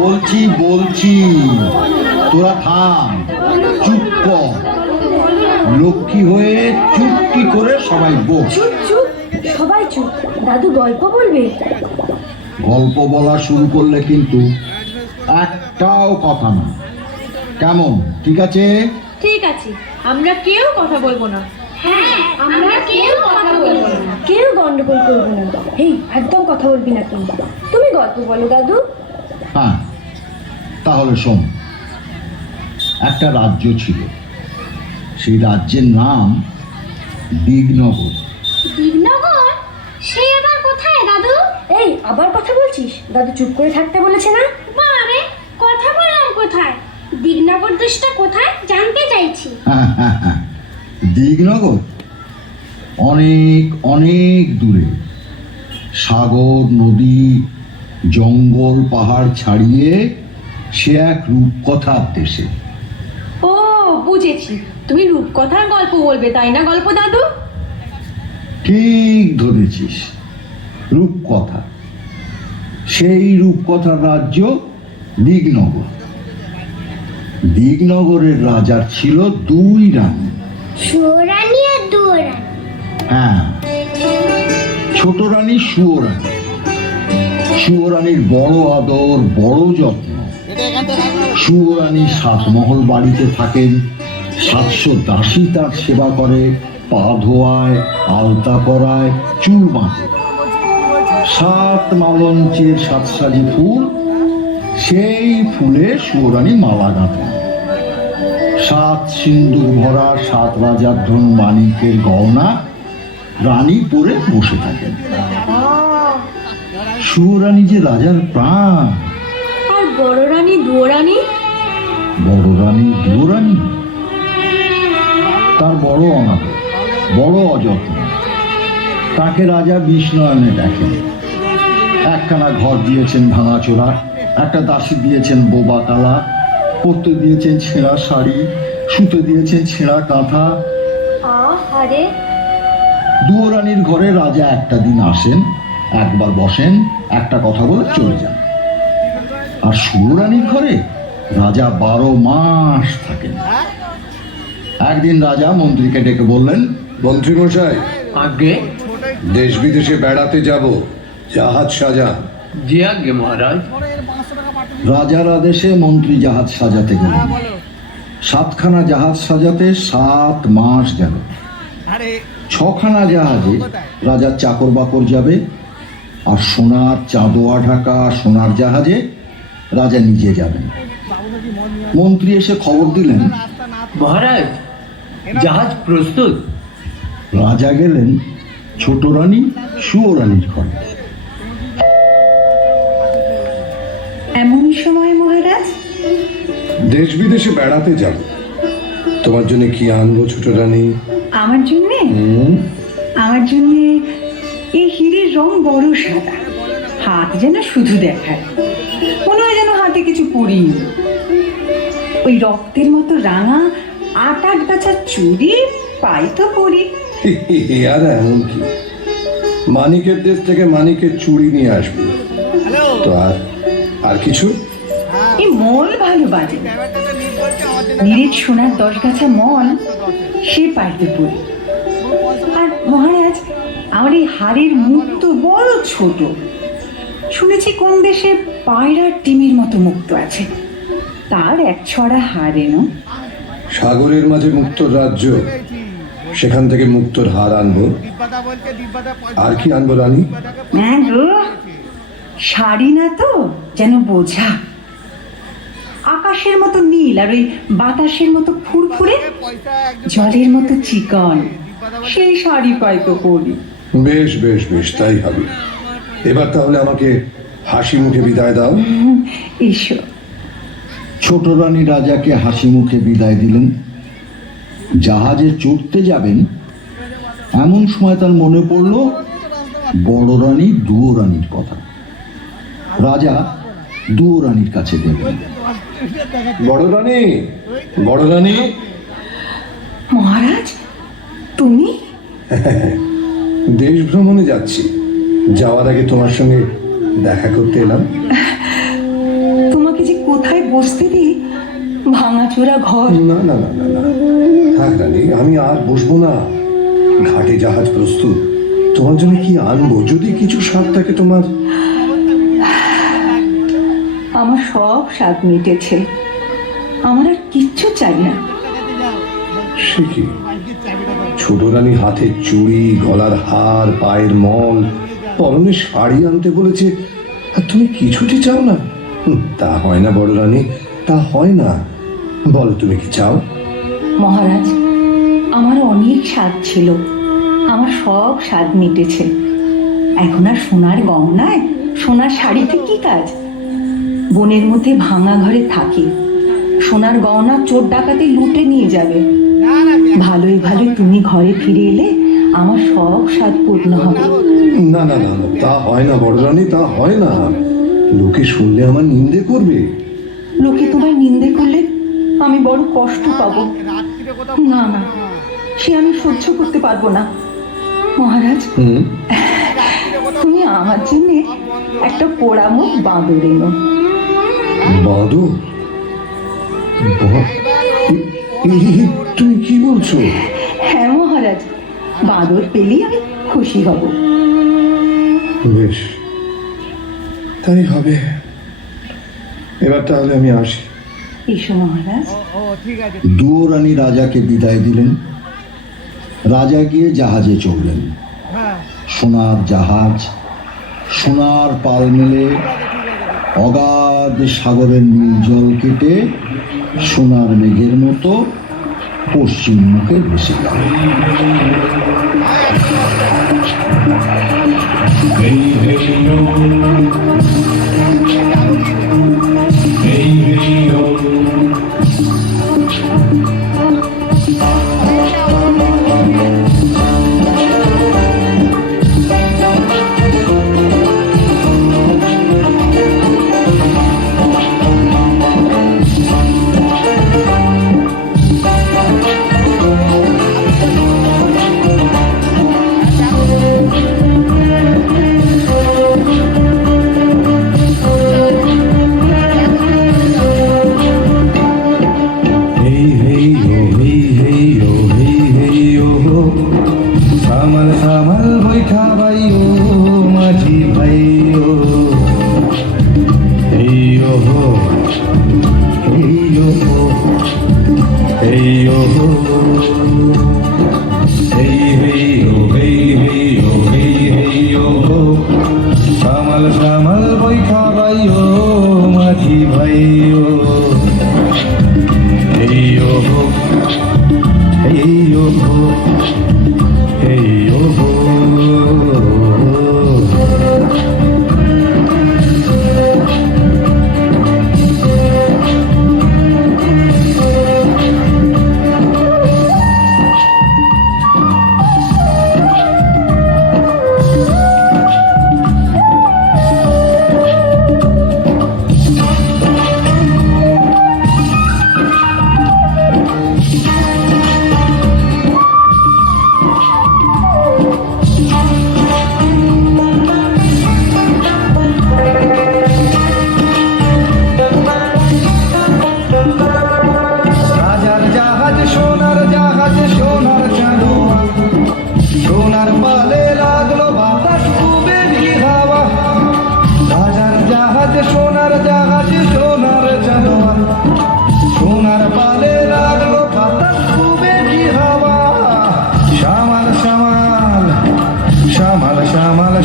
বলছি বলছি, তোরা থাম, চুপ কর। লক্ষ্মী হয়ে চুপটি করে সবাই বস। চুপ চুপ, সবাই চুপ। দাদু গল্প বলবে। গল্প বলা শুরু করলে কিন্তু একটাও কথা না, কেমন? ঠিক আছে? ঠিক আছে, আমরা কেউ কথা বলবো না। হ্যাঁ, আমরা কেউ কথা বলবো না, কেউ গন্ডগোল করবো না। এই একদম কথা বলবি না কিন্তু। তুমি গল্প বলো দাদু। হ্যাঁ, তাহলে শোন। একটা রাজ্য ছিল, সেই রাজ্যের নাম দিগনগর। দিগনগর? সে আবার কোথায় দাদু? এই আবার কথা বলছিস? দাদু চুপ করে থাকতে বলেছে না? আরে কথা বললাম কোথায়? দিগনগর দেশটা কোথায় জানতে চাইছি। দিগনগর অনেক অনেক দূরে, সাগর নদী জঙ্গল পাহাড় ছাড়িয়ে সে এক রূপকথার দেশে। ও বুঝেছি, তুমি রূপকথার গল্প বলবে তাই না গল্প দাদু? ঠিক ধরেছিস, রূপকথা। সেই রূপকথার রাজ্য দিগনগর। দিগনগরের রাজার ছিল দুই রানী। সুরানি আর দুরানি। হ্যাঁ, ছোট রানী সুয়োরানী। সুয়োরানীর বড় আদর, বড় যত্ন। সুয়োরানী 7 মহল বাড়িতে থাকেন, 700 দাসী তার সেবা করে, পা ধোয়ায়, আলতা পরায়, চুল বাঁধে। 7 মালঞ্চের 7 সাজি ফুল, সেই ফুলে সুয়োরানী মালা গাঁথেন। 7 সিন্দুক ভরা 7 রাজার ধন মানিকের গহনা রানী পরে বসে থাকেন। সুয়োরানী যে রাজার প্রাণ। আর বড় রানী দুয়োরানী? বড় রানী দুয়োরানী তার বড় অনাথ, বড় অযত্ন। তাকে রাজা বিষ্ণয়নে দেখেন। একখানা ঘর দিয়েছেন ভাঙাচোরা, একটা দাসী দিয়েছেন বোবা কালা, পরতে দিয়েছেন ছেঁড়া শাড়ি, শুতে দিয়েছেন ছেঁড়া কাঁথা। আরে দুয়োরানীর ঘরে রাজা একটা দিন আসেন, একবার বসেন, একটা কথা বলে চলে যান। আর সুয়োরানীর ঘরে রাজা 12 মাস থাকেন। একদিন রাজা মন্ত্রীকে ডেকে বললেন, মন্ত্রী মশাই, আগে দেশ বিদেশে বেড়াতে যাব, জাহাজ সাজান। জি আগে মহারাজ। রাজার আদেশে মন্ত্রী জাহাজ সাজাতে গেলেন। 7খানা জাহাজ সাজাতে 7 মাস গেল। 6খানা জাহাজে রাজার চাকর বাকর যাবে, আর সোনার চাঁদোয়া ঢাকা সোনার জাহাজে রাজা নিজে যাবেন। মন্ত্রী এসে খবর দিলেন, মহারাজ জাহাজ প্রস্তুত। রাজা গেলেন ছোট রানী সুয়োরানীর ঘরে। এমন সময় মহারাজ? দেশ বিদেশে বেড়াতে যাব, তোমার জন্য কি আনবো ছোট রানী? আমার জন্যে? আমার জন্যে এই হীরের রং বড় সাদা, হাত যেন শুধু দেখায়, মনে হয় যেন হাতে কিছু পরিনি। ওই রক্তের মতো রাঙা 8 গাছা চুড়ি পাই তো পরি। আর এমন কি, মানিকের দেশ থেকে মানিকের চুড়ি নিয়ে আসবো তো। আর কিছু? এই মল ভালো বাজে, নিরেট সোনার 10 গাছা মল, সে পাইতে পরি। আর মহারাজ, আমার এই হাড়ের মুখ তো বড় ছোট। শুনেছি কোন দেশে পায়রার ডিমের মতো মুক্ত আছে, তার 1 ছড়া হাড় এনো। সাগরের মাঝে মুক্তর রাজ্য, সেখান থেকে মুক্তর হার আনবো। আর কি আনবো রানী? হ্যাঁ গো, শাড়ি না তো, যেন বোঝা। আকাশের মতো নীল আর ওই বাতাসের মতো ফুরফুরে, জলের মতো চিকন, সেই শাড়ি পাই তো পরি। বেশ বেশ বেশ, তাই হবে। এবার তাহলে আমাকে হাসি মুখে বিদায় দাও। এসো। ছোট রানী রাজাকে হাসি মুখে বিদায় দিলেন। জাহাজে চড়তে যাবেন, এমন সময় তার মনে পড়ল বড় রানী দুয়োরানীর কথা। রাজা দুয়োরানীর কাছে গেলেন। বড় রানী, বড় রানী। মহারাজ, তুমি? দেশ ভ্রমণে যাচ্ছি, যাওয়ার আগে তোমার সঙ্গে দেখা করতে এলাম। বসতে দিই ভাঙাচোরা ঘর। না না না না না, থাক রানী, আমি আর বসবো না। ঘাটে জাহাজ প্রস্তুত, তোমার জন্য কি আনবো? যদি কিছু স্বাদ থাকে তোমার। আমার সব স্বাদ মিটেছে, আমার আর কিচ্ছু চাই না। সে কি, ছোট রানী হাতের চুড়ি, গলার হার, পায়ের মল, পরনে শাড়ি আনতে বলেছে, আর তুমি কিছুটি চাও না? তা হয় না বড় রানী, তা হয় না। বলো তুমি কি চাও? মহারাজ, আমার অনেক স্বাদ ছিল, আমার সব স্বাদ মিটেছে। এখন আর সোনার গহনায়, সোনার শাড়িতে কি কাজ? বনের মধ্যে ভাঙা ঘরে থাকি, সোনার গহনা চোর ডাকাতে লুটে নিয়ে যাবে। ভালোই ভালোই তুমি ঘরে ফিরে এলে আমার সব স্বাদ পূর্ণ হবে। না না না না, তা হয় না বড় রানী, তা হয় না। লোকে শুনলে আমার নিন্দে করবে। লোকে তোমায় নিন্দে করলে আমি বড় কষ্ট পাবো। না না, সে আমি সহ্য করতে পারবো না। মহারাজ, তুমি আমার জন্য একটা পোড়ামুখ বাঁদর এনো। বাঁদর? তুমি কি বলছো? হ্যাঁ মহারাজ, বাঁদর পেলেই আমি খুশি হব। বেশ, তাই হবে। এবার তাহলে আমি আসি। এসো মহারাজ। দুয়োরানী রাজাকে বিদায় দিলেন। রাজা গিয়ে জাহাজে চড়লেন। সোনার জাহাজ সোনার পাল মেলে অগাধ সাগরের নীল জল কেটে সোনার মেঘের মতো পশ্চিম মুখে ভেসে গেল।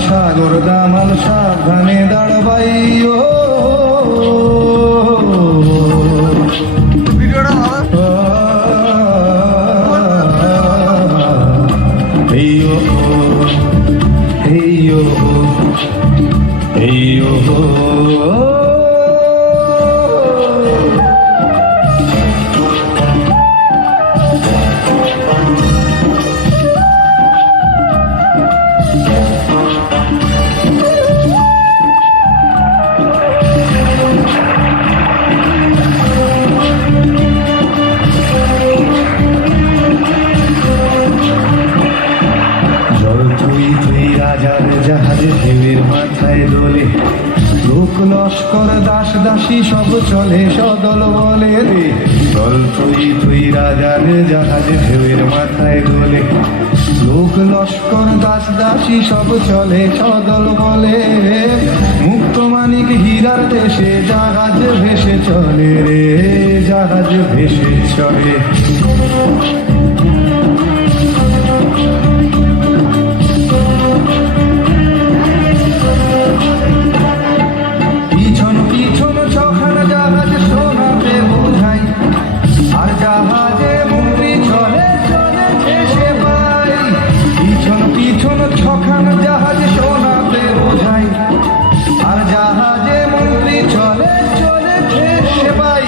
সাগর দামাল সাবধানে দাঁড়াবাইও। জল থুই থুই রাজার জাহাজে ঢেউয়ের মাথায় দোলে, লোক লস্কর দাস দাসী সব চলে সদল বলে রে, দল তুই তুই রাজার জাহাজে ঢেউয়ের মাথায় দোলে, লোক লস্কর দাস দাসী সব চলে সদল বলে, মুক্ত মানিক হীরার দেশে জাহাজ ভেসে চলে রে, জাহাজ ভেসে চলে। পিছন পিছন ছখানা জাহাজ সোনাতে বোঝাই, আর জাহাজে মন্ত্রী চলে চলেছে সেবাই, পিছন পিছন ছখানা জাহাজ সোনাতে বোঝাই, আর জাহাজে মন্ত্রী চলে চলেছে সেবাই,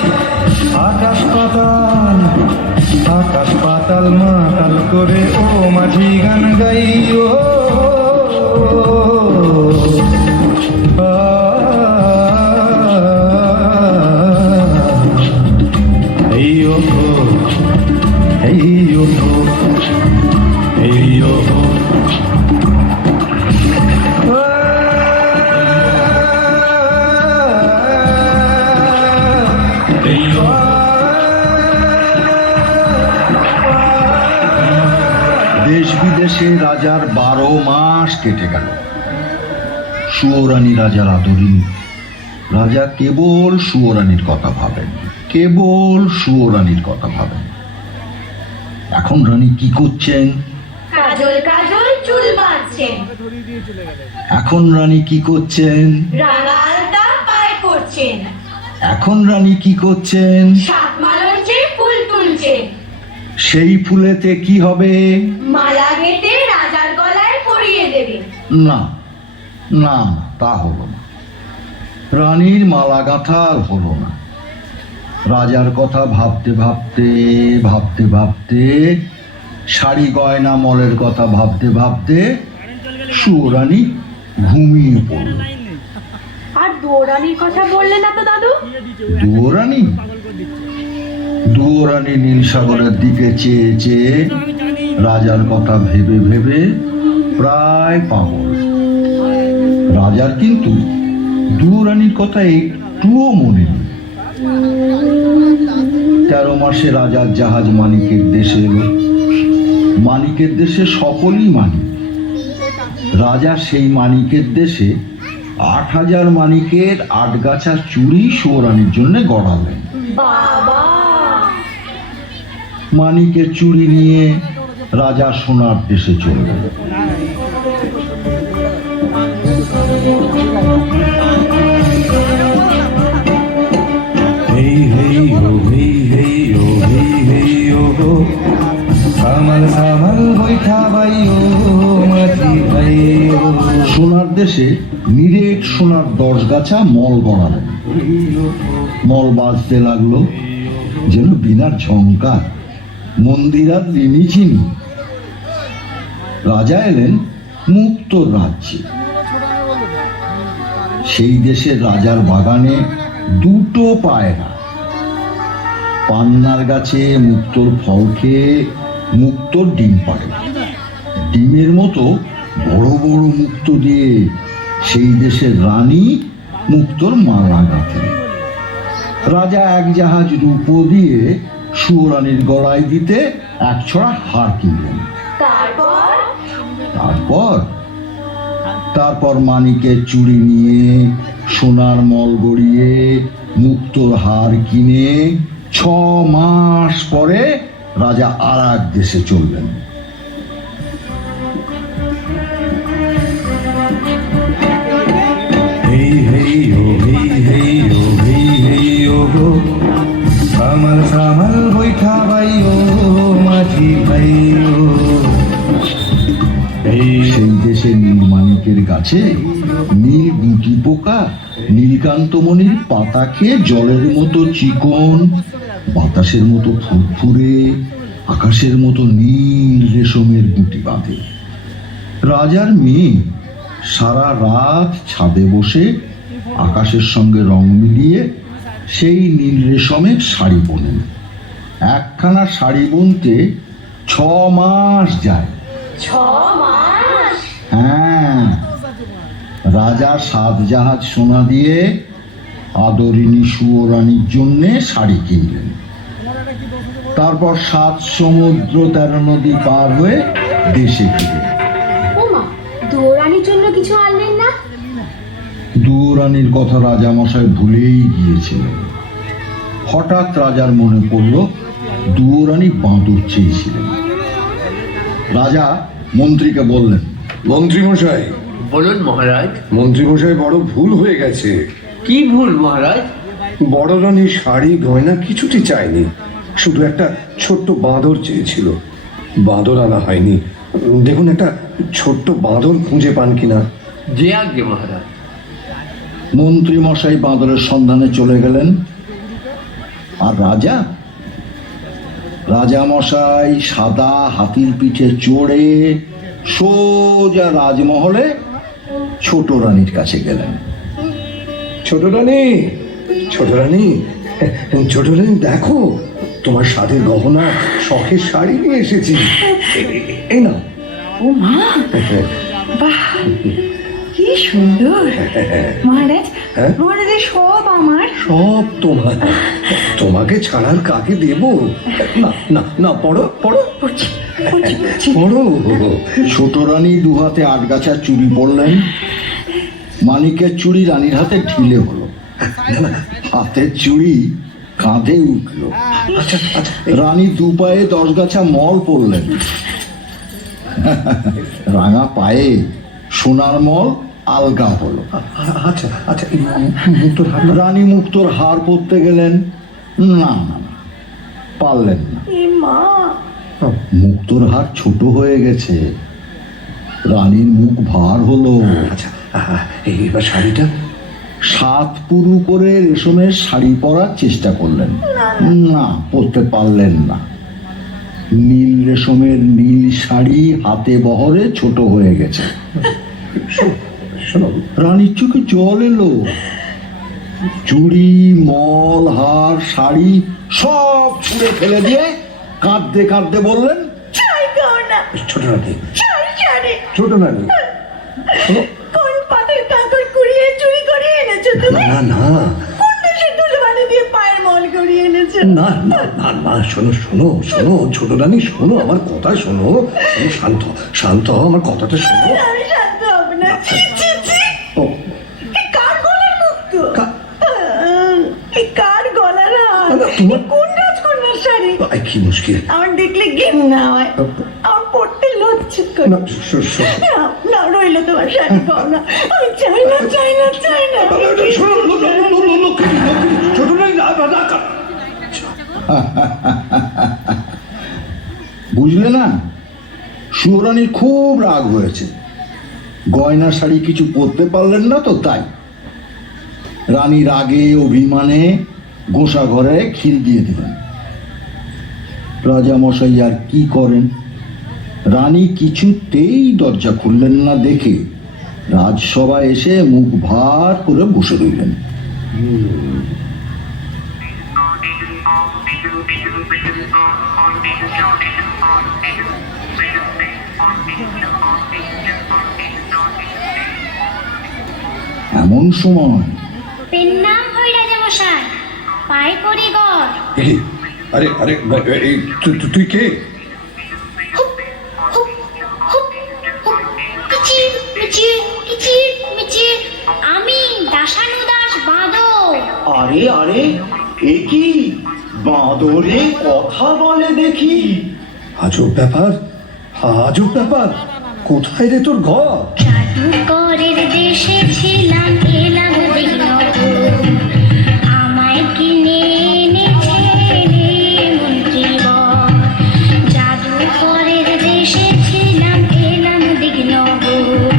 আকাশ পাতাল মাতাল করে ও মাঝি গান গাই, ও দেশ বিদেশে রাজার 12 মাস কেটে গেল। সুয়োরানী রাজার আদরিনী। রাজা কেবল সুয়োরানীর কথা ভাবেন, কেবল সুয়োরানীর কথা ভাবেন। এখন রানী কি করছেন? কাজল কাজল চুল বাঁধছেন। এখন রানী কি করছেন? রাঙা আলতা পায়ে করছেন। এখন রানী কি করছেন? সাত মালঞ্চে ফুল তুলছেন। সেই ফুলেতে কি হবে? মালা গেঁথে রাজার গলায় পরিয়ে দেবে। না না, তা হলো না। রানীর মালা গাঁথা আর হলো না। রাজার কথা ভাবতে ভাবতে ভাবতে ভাবতে, শাড়ি গয়না মলের কথা ভাবতে ভাবতে সুয়োরানী ঘুমিয়ে পড়ল। আর দৌড়ানির কথা বললে না তো দাদু? দুয়োরানী নীল সাগরের দিকে চেয়ে চেয়ে রাজার কথা ভেবে ভেবে প্রায় পাগল। রাজার কিন্তু দুয়োরানীর কথা একটুও মনে নেই। 13 মাসে রাজার জাহাজ মানিকের দেশে এলো। মানিকের দেশে সকলেই মানিক। রাজা সেই মানিকের দেশে 8000 মানিকের 8 গাছা চুড়ি সুয়োরানীর জন্য গড়ালেন। বাবা! মানিকের চুড়ি নিয়ে রাজা সোনার দেশে চললেন। হেই হেই ও হেই হেই ও হেই হেই ও গো, সামাল সামাল বৈঠা বাই ও মাঝি ভাই ও। সোনার দেশে নিরেট সোনার 10 গাছা মল গড়ালেন। মল বাজতে লাগলো যেন বিনার ঝংকার, মন্দিরার রিনিঝিনি। রাজা এলেন মুক্তোর রাজ্যে। সেই দেশের রাজার বাগানে 2টো পায়রা। পান্নার গাছে মুক্তোর ফল খেয়ে মুক্তোর ডিম পাড়ে। ডিমের মতো বড় বড় মুক্তো দিয়ে সেই দেশের রানী মুক্তোর মালা গাঁথেন। রাজা 1 জাহাজ রূপো দিয়ে সুয়োরানীর গলায় দিতে 1 ছড়া হার কিনলেন। তারপর মানিকের চুড়ি নিয়ে, সোনার মল গড়িয়ে, মুক্তোর হার কিনে 6 মাস পরে রাজা আর এক দেশে চললেন। হেই হেই ও হেই হেই ও হেই হেই ও গো, সামাল সামাল বৈঠা বাই ও মাঝি ভাই ও। সেই দেশে নীল মানিকের গাছে নীল গুটি পোকা নীলকান্তমণির পাতা খেয়ে জলের মতো চিকন, বাতাসের মতো ফুরফুরে, আকাশের মতো নীল রেশমের গুটি বাঁধে। রাজার মেয়ে সারা রাত ছাদে বসে আকাশের সঙ্গে রং মিলিয়ে সেই নীল রেশমের শাড়ি বোনেন। একখানা শাড়ি বুনতে 6 মাস যায়। 6 মাস? হ্যাঁ, রাজা 7 জাহাজ সোনা দিয়ে আদরিনী সুয়োরানীর জন্য শাড়ি কিনলেন। তারপর 7 সমুদ্র 13 নদী পার হয়ে দেশে ফিরে। ওমা, দৌড়ানির জন্য কিছু আনলেন না? দুয়োরানীর কথা রাজামশাই ভুলেই গিয়েছিলেন। হঠাৎ রাজার মনে পড়ল দুয়োরানী বাঁদর চেয়েছিলেন। রাজা মন্ত্রীকে বললেন, মন্ত্রীমশাই, বলুন মহারাজ। মন্ত্রীমশাই বড় ভুল হয়ে গেছে। কি ভুল মহারাজ? বড় রানী শাড়ি গয়না কিছুটি চায়নি, শুধু একটা ছোট্ট বাঁদর চেয়েছিল। বাঁদর আনা হয়নি। দেখুন একটা ছোট্ট বাঁদর খুঁজে পান কিনা। যে আজ্ঞে মহারাজ। মন্ত্রী মশাই বাঁদরের সন্ধানে চলে গেলেন। আর রাজামশাই সাদা হাতির পিঠে চড়ে সোজা রাজমহলে ছোট রানীর কাছে গেলেন। ছোট রানী, ছোট রানী, ছোট রানী, দেখো তোমার স্বাদের গহনা শখের শাড়ি নিয়ে এসেছি। এই না। ও মা, বাহ, কি সুন্দর! মহারাজ, হ্যাঁ? মহারাজের সব আমার। সব তোমার। তোমাকে ছাড়ার কাকে দেব? না না না, পড়ো পড়ো পড়ছি, পড়ছি, পড়ছি। পড়ো। ছোট রানী 2 হাতে 8 গাছা চুড়ি পরলেন। মানিকের চুড়ি রানীর হাতে ঢিলে হলো, হাতের চুড়ি কাঁধে উঠল। আচ্ছা আচ্ছা, রানী 2 পায়ে 10 গাছা মল পরলেন। রাঙা পায়ে সোনার মল আলগা হলো। আচ্ছা আচ্ছা, মুক্তোর হাত। রানী মুক্তোর হার পরতে গেলেন। না না না, পারলেন না। এ মা, মুক্তোর হার ছোট হয়ে গেছে। রানীর মুখ ভার হলো। আচ্ছা, এইবার শাড়িটা। 7 পুরু করে রেশমের শাড়ি পরার চেষ্টা করলেন। না, পরতে পারলেন না। নীল রেশমের নীল শাড়ি হাতে বহরে ছোট হয়ে গেছে। শোনো, রানীর চোখে জল এলো। চুড়ি, মল, হার, শাড়ি সব ছুঁড়ে ফেলে দিয়ে কাঁদতে কাঁদতে বললেন, চাই গহনা, ছোট রানী, চাই শাড়ি। ছোট রানী, শোনো। কোন পাতের কাকড় কুড়িয়ে চুরি করে এনেছো তুমি? না না কোন দেশের দুলবানি দিয়ে পায়ের মল করিয়ে এনেছো? না না না না, শোনো শোনো শোনো, ছোট রানী শোনো, আমার কথা শোনো। শান্ত শান্ত হও, আমার কথাটা শোনো। আমি শান্ত হব না। ছি ছি ছি, ও, এ কার গলার মুক্ত? কা- এ কার গলার হার? না, তোমার- এ কোন রাজকন্যার শাড়ি? আই, কি মুশকিল। আমার দেখলে ঘেন্না হয়, আমার পড়তে লজ্জা করে। না, না না, রইলো তোমার শাড়ি গহনা। আমি চাই না, চাই না, চাই না। ছোট রানী, বুঝলে না? সুয়োরানীর খুব রাগ হয়েছে। গয়না শাড়ি কিছু পরতে পারলেন না তো, তাই। রানী রাগে অভিমানে গোসা ঘরে খিল দিয়ে দিলেন। রাজামশাই আর কি করেন? রানী কিছুতেই দরজা খুললেন না দেখে রাজসভায় এসে মুখ ভার করে বসে রইলেন। এমন সময় পেন নাম হই রাজামশাই, পায়ে করি গড়। আরে আরে, এই তুই কে? হুপ হুপ হুপ হুপ, কিচির মিচির কিচির মিচির, আমি দাসানুদাস বাঁদর। আরে আরে, এ কি বাঁদরে কথা বলে দেখি? আজব ব্যাপার, আজব ব্যাপার। কোথায় রে তোর ঘর? জাদুকরের দেশে ছিলাম, এলাম দিনপুর, আমায় কিনে এনেছে রে মন্ত্রীবর। জাদুকরের দেশে ছিলাম, এলাম দিনপুর,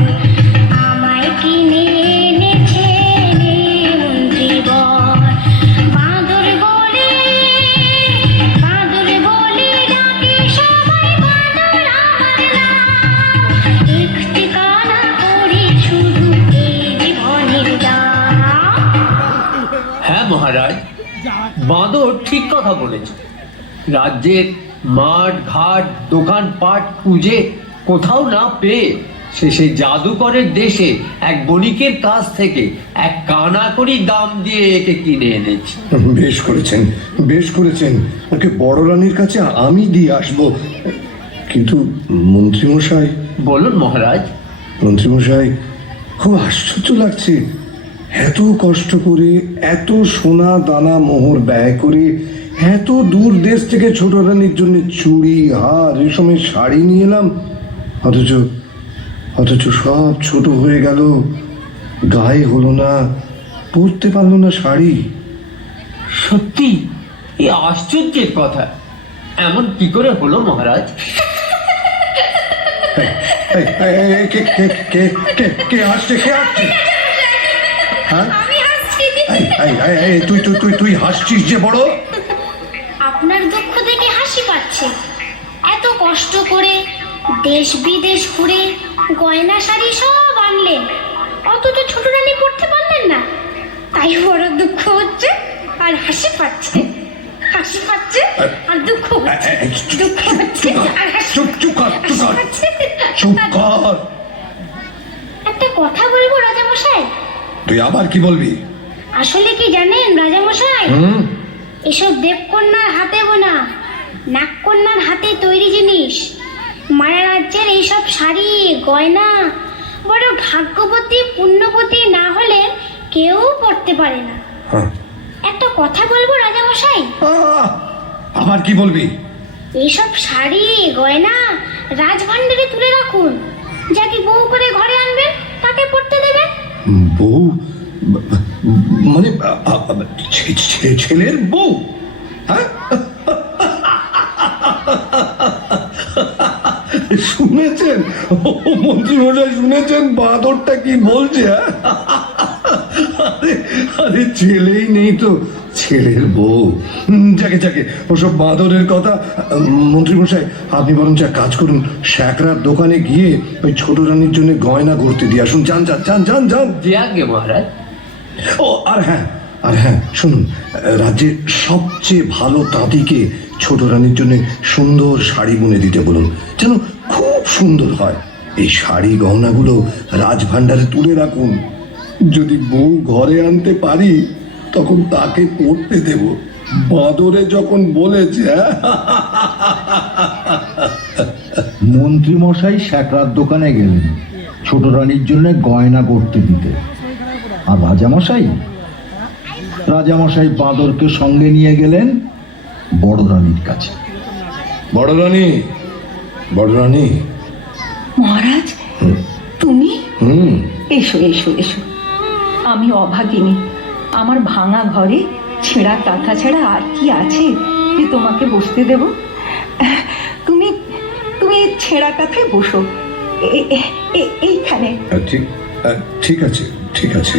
আমায় কিনে এনেছে রে মন্ত্রীবর। বাঁদর বলে ডাকে সবাই, বাঁদর আমার নাম। একটি কানা করি শুধু এই জীবনের দাম। হ্যাঁ মহারাজ, বাঁদর ঠিক কথা বলেছে। রাজ্যের মাঠ ঘাট দোকানপাট খুঁজে কোথাও না পেয়ে সে সেই জাদুকরের দেশে এক বণিকের কাছ থেকে এক কানাকড়ি দাম দিয়ে একে কিনে এনেছি। বেশ করেছেন, বেশ করেছেন। ওকে বড় রানীর কাছে আমি দিয়ে আসবো। কিন্তু মন্ত্রীমশাই, বলুন মহারাজ। মন্ত্রীমশাই, খুব আশ্চর্য লাগছে। এত কষ্ট করে, এত সোনা দানা মোহর ব্যয় করে, এত দূর দেশ থেকে ছোট রানীর জন্য চুড়ি, হার, রেশমের শাড়ি নিয়ে এলাম, অথচ অথচ সব ছোট হয়ে গেল, গায়ে হলো না, পরতে পারলো না শাড়ি। সত্যি এ আশ্চর্যের কথা। এমন কি করে হলো মহারাজ? এই, এই, এই, এই, কে কে কে কে কে আসছে, কে আসছে? হ্যাঁ, এই, এই, এই, এই, তুই তুই তুই তুই হাসছিস যে বড়? আপনার দুঃখ দেখে হাসি পাচ্ছে। এত কষ্ট করে দেশ বিদেশ ঘুরে গয়না শাড়ি সব আনলেন, অথচ ছোট রানী পড়তে পারলেন না, তাই বড় দুঃখ হচ্ছে আর হাসি পাচ্ছে। হাসি পাচ্ছে আর দুঃখ হচ্ছে, দুঃখ হচ্ছে আর হাসি চুপ চুপ কর, চুপ কর, পাচ্ছে। চুপ কর। একটা কথা বলবো রাজামশাই। তুই আবার কি বলবি? আসলে কি জানেন রাজামশাই, এসব দেবকন্যার হাতে বোনা, নাগকন্যার হাতে তৈরি জিনিস, মায়া রাজ্যের এইসব শাড়ি গয়না বড় ভাগ্যবতী পুণ্যবতী না হলে কেউ পড়তে পারে না। হ্যাঁ। একটা কথা বলবো রাজামশাই। আবার কি বলবি? এইসব শাড়ি গয়না রাজভাণ্ডারে তুলে রাখুন, যাকে বউ করে ঘরে আনবেন তাকে পড়তে দেবেন। বউ মানে ছেলের বউ? হ্যাঁ, শুনেছেন মন্ত্রী মশাই, শুনেছেন বাঁদরটা কি বলছে? আরে আরে, ছেলেই নেই তো ছেলের বউ। যাকে যাকে ওসব বাঁদরের কথা। মন্ত্রী মশাই, আপনি বরঞ্চ এক কাজ করুন, শ্যাকরার দোকানে গিয়ে ওই ছোট রানীর জন্য গয়না করতে দিয়ে আসুন। যান যান যান যান যান। যে আগে মহারাজ। ও আর হ্যাঁ, শুনুন, রাজ্যের সবচেয়ে ভালো তাঁতিকে ছোট রানীর জন্য সুন্দর শাড়ি বুনে দিতে বলুন, যেন খুব সুন্দর হয়। এই শাড়ি গহনাগুলো রাজভাণ্ডারে তুলে রাখুন। যদি বউ ঘরে আনতে পারি তখন তাকে পড়তে দেব। বাঁদরে যখন বলেছে। মন্ত্রী মশাই শ্যাকরার দোকানে গেলেন ছোট রানীর জন্য গয়না করতে দিতে, আর রাজামশাই বাঁদরকে সঙ্গে নিয়ে গেলেন বড় রানীর কাছে। বড় রানী, বড় রানী। মহারাজ, তুমি? এসো এসো এসো। আমি অভাগিনী, আমার ভাঙা ঘরে ছেঁড়া কাঁথা ছাড়া আর কি আছে যে তোমাকে বসতে দেব? তুমি তুমি ছেঁড়া কাঁথায় বসো, এইখানে। ঠিক আছে, ঠিক আছে।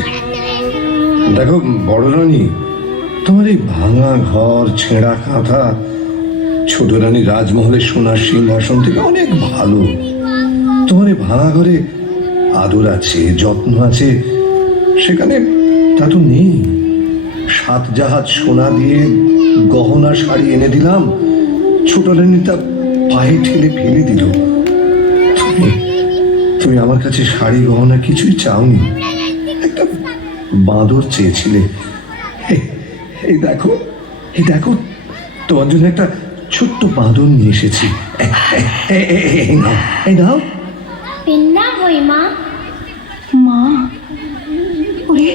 দেখো বড় রানী, তোমার এই ভাঙা ঘর, ছেঁড়া কাঁথা ছোট রানী রাজমহলের সোনার সিংহাসন থেকে অনেক ভালো। তোমার এই ভাঙা ঘরে আদর আছে, যত্ন আছে, সেখানে তা তো নেই। 7 জাহাজ সোনা দিয়ে গহনা শাড়ি এনে দিলাম, ছোট রানী তা পায়ে ঠেলে ফেলে দিল। তুমি আমার কাছে শাড়ি গহনা কিছুই চাওনি, একটা বাঁদর চেয়েছিলে। এই দেখো, এই দেখো, তোমার জন্য একটা ছোট্ট বাঁদর নিয়ে এসেছি। এই নাও। পিন্না বই মা। মা? ওরে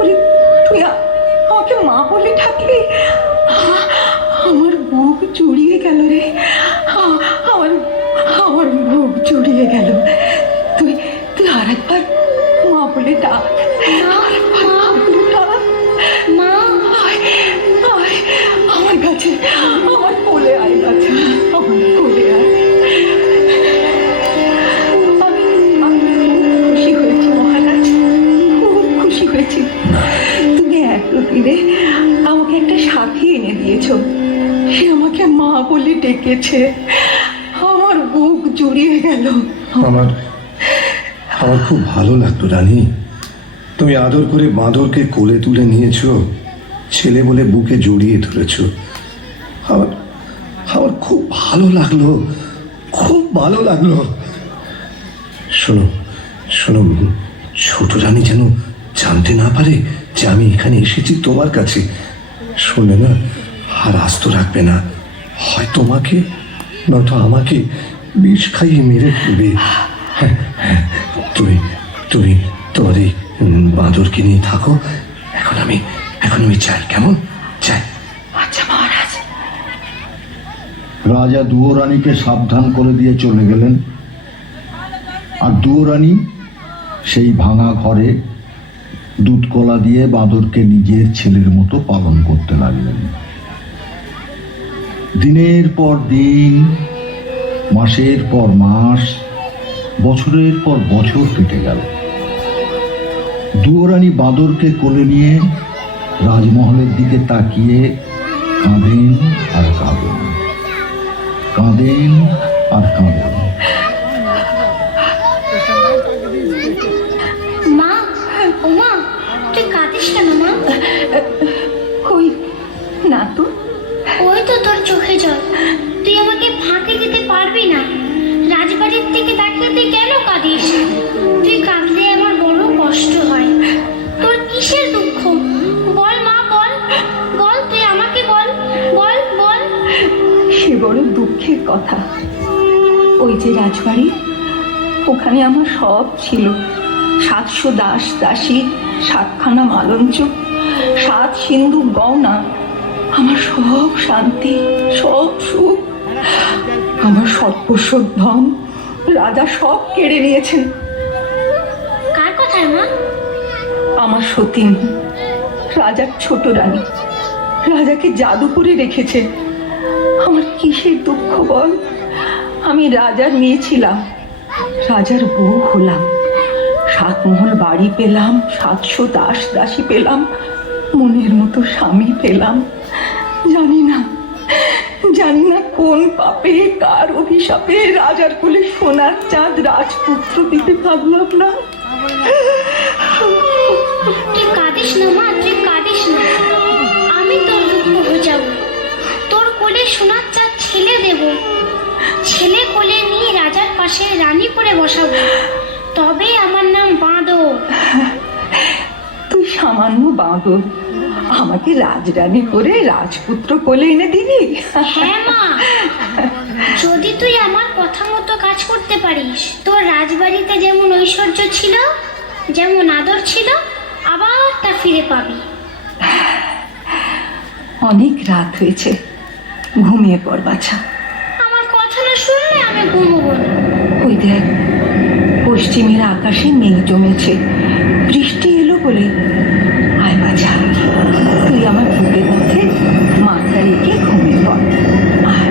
ওরে, তুই আমাকে মা বলে ডাকলি? আমার বুক জুড়িয়ে গেল রে, আমার বুক জুড়িয়ে গেল। তুই তুই আরেকবার মা বলে ডাক। মা, আমার কাছে, আমার কোলে আয় কাছে, আমার কোলে আয়। আমি খুশি হয়েছি মহারাজ, খুব খুশি হয়েছি। তুমি এতদিনে আমাকে একটা সাথী এনে দিয়েছ, সে আমাকে মা বলে ডেকেছে। আমার বুক জুড়িয়ে গেল। আমার খুব ভালো লাগতো রানী। তুমি আদর করে বাঁদরকে কোলে তুলে নিয়েছো, ছেলে বলে বুকে জড়িয়ে ধরেছো। আমার খুব ভালো লাগলো, খুব ভালো লাগলো। শোনো শোনো, ছোট রানী যেন জানতে না পারে যে আমি এখানে এসেছি তোমার কাছে। শুনলে না, আর আস্ত রাখবে না, হয় তোমাকে নয়তো আমাকে বিষ খাইয়ে মেরে ফেলবে। হ্যাঁ হ্যাঁ, তুমি তুমি তোমার এই বাঁদরকে নিয়ে থাকো। এখন আমি চাই, কেমন চাই। আচ্ছা মহারাজ। রাজা দুয়োরানীকে সাবধান করে দিয়ে চলে গেলেন। আর দুয়োরানী সেই ভাঙা ঘরে দুধ কলা দিয়ে বাঁদরকে নিজের ছেলের মতো পালন করতে লাগলেন। দিনের পর দিন, মাসের পর মাস, বছরের পর বছর কেটে গেল। দুয়োরানী বাঁদরকে কোলে নিয়ে রাজমহলের দিকে তাকিয়ে কাঁদেন আর কাঁদেন, কাঁদেন আর কাঁদেন। মা, ও মা, তুই কাঁদিস কেন মা? কই না তো। ওই তো তোর চোখে জল। তুই আমাকে ফাঁকি দিতে পারবি না। রাজবাড়ির থেকে তাকিয়ে তুই কেন কাঁদিস? তুই কাঁদলে আমার বড় কষ্ট হয়। তোর কিসের দুঃখ? বল মা, বল বল, তুই আমাকে বল, বল বল। সে বড় দুঃখের কথা। ওই যে রাজবাড়ি, ওখানে আমার সব ছিল। 700 দাস দাসী, 7খানা মালঞ্চ, 7 সিন্ধু গয়না, আমার সব শান্তি, সব সুখ, আমার সর্বস্ব ধন রাজা সব কেড়ে নিয়েছেন। কার কথায় মা? আমার সতীন, রাজার ছোট রানী, রাজাকে জাদু করে রেখেছে। আমার কিসের দুঃখ বল? আমি রাজার মেয়ে ছিলাম, রাজার বউ হলাম, 7 মহল বাড়ি পেলাম, 700 দাস দাসী পেলাম, মনের মতো স্বামী পেলাম। জানি না কোন পাপে, কার অভিশাপে রাজার কোলে সোনার চাঁদ রাজপুত্র দিতে ভাবলাম না। তুই কাঁদিস না মা, তুই কাঁদিস না। আমি তোর দুঃখ বোঝাবো। তোর কোলে সোনার চাঁদ ছেলে দেব। ছেলে কোলে নিয়ে রাজার পাশে রানী করে বসাবো। তবে আমার নাম বাঁদর। তুই সামান্য বাঁদর, আমাকে রাজরানী করে রাজপুত্র কোলে এনে দিবি? হ্যাঁ মা, যদি তুই আমার কথা মতো কাজ করতে পারিস, তোর রাজবাড়িতে যেমন ঐশ্বর্য ছিল, যেমন আদর ছিল, আবার তা ফিরে পাবি। অনেক রাত হয়েছে, ঘুমিয়ে পড় বাছা। আমার কথা না শুনলে আমি ঘুমবো না। ওই দেখ, পশ্চিমের আকাশে মেঘ জমেছে, বৃষ্টি এলো বলে। আয় বাছা, তুই আমার বুকের মধ্যে মাথা রেখে ঘুমিয়ে পড়। আয়।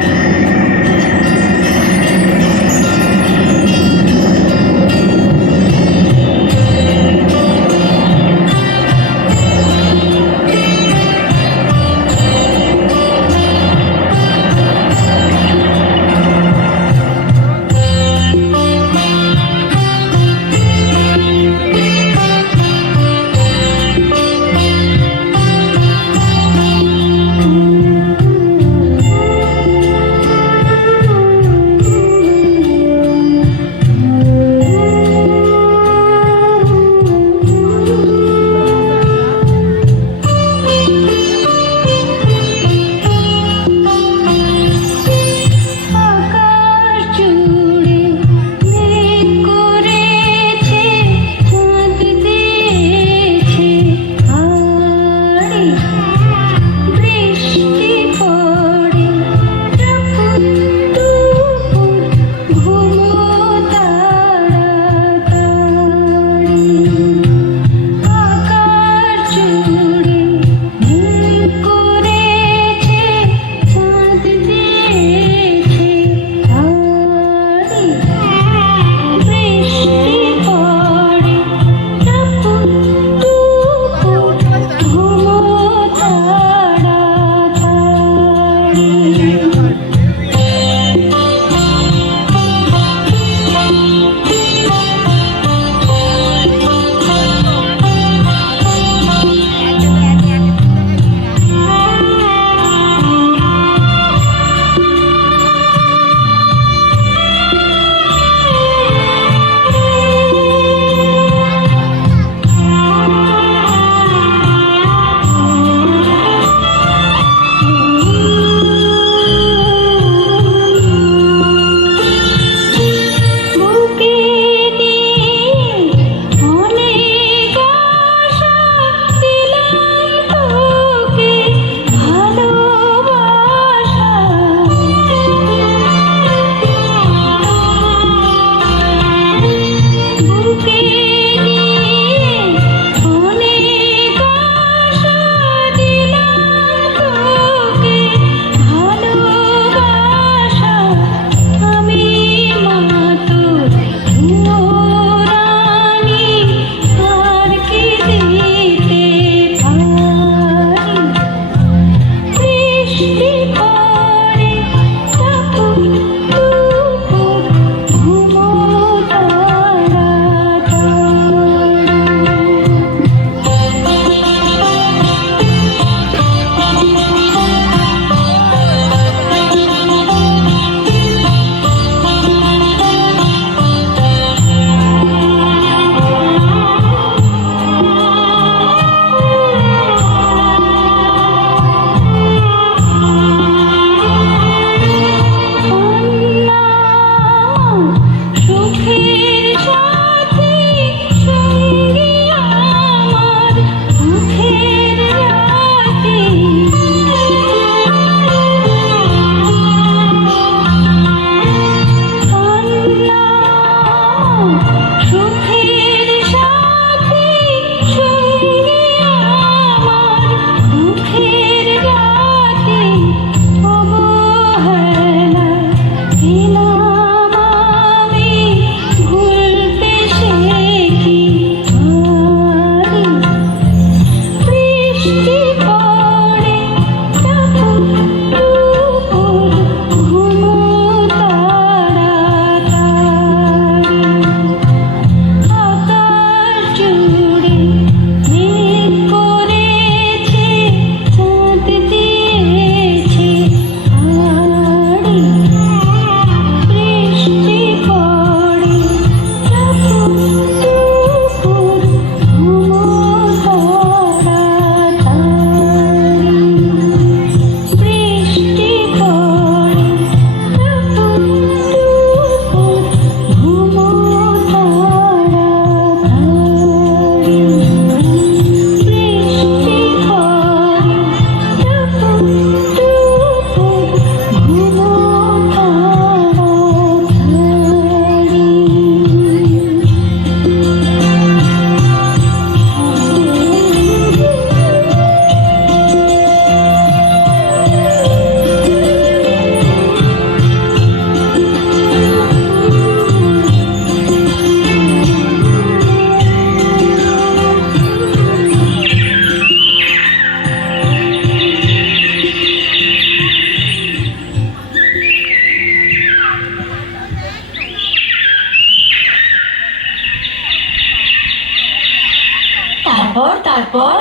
তারপর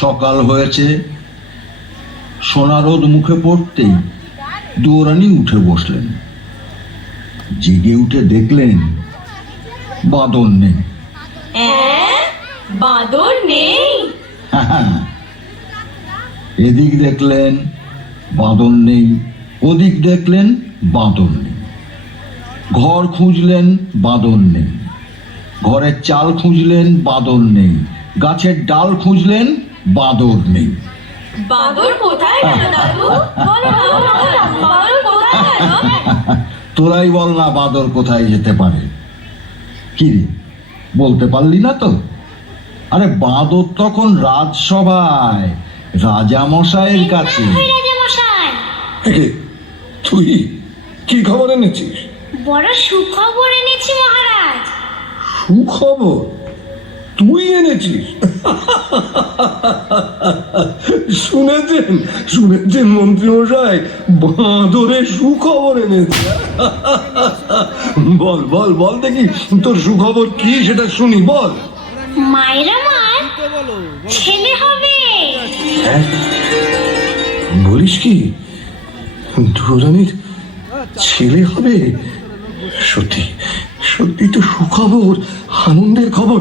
সকাল হয়েছে, সোনা রোদ মুখে পড়তেই দুয়োরানী উঠে বসলেন। জেগে উঠে দেখলেন বাঁদর নেই। বাঁদর নেই? এদিক দেখলেন বাঁদর নেই, ওদিক দেখলেন বাঁদর নেই। ঘর খুঁজলেন বাঁদর নেই, ঘরের চাল খুঁজলেন বাঁদর নেই, গাছের ডাল খুঁজলেন বাঁদর নেই। বাঁদর কোথায় গেল দাদু? বলো বাঁদর কোথায় গেল? তোরাই বল না বাঁদর কোথায় যেতে পারে। কি রে, বলতে পারলি না তো? আরে বাঁদর তখন রাজসভায় রাজা মশাইয়ের কাছে। রাজামশাই, তুই কি খবর এনেছিস? বড় সুখবর এনেছি মহারাজ। সুখবর তুই এনেছিস? শুনেছেন মন্ত্রী মশাই, বাঁদরের সুখবর এনেছে। বল বল বল দেখি, তোর সুখবর কি সেটা শুনি, বল। মায়ের আমার ছেলে হবে। হ্যাঁ? বলিস কি? দুরানির ছেলে হবে? সত্যি সত্যি তো সুখবর, আনন্দের খবর।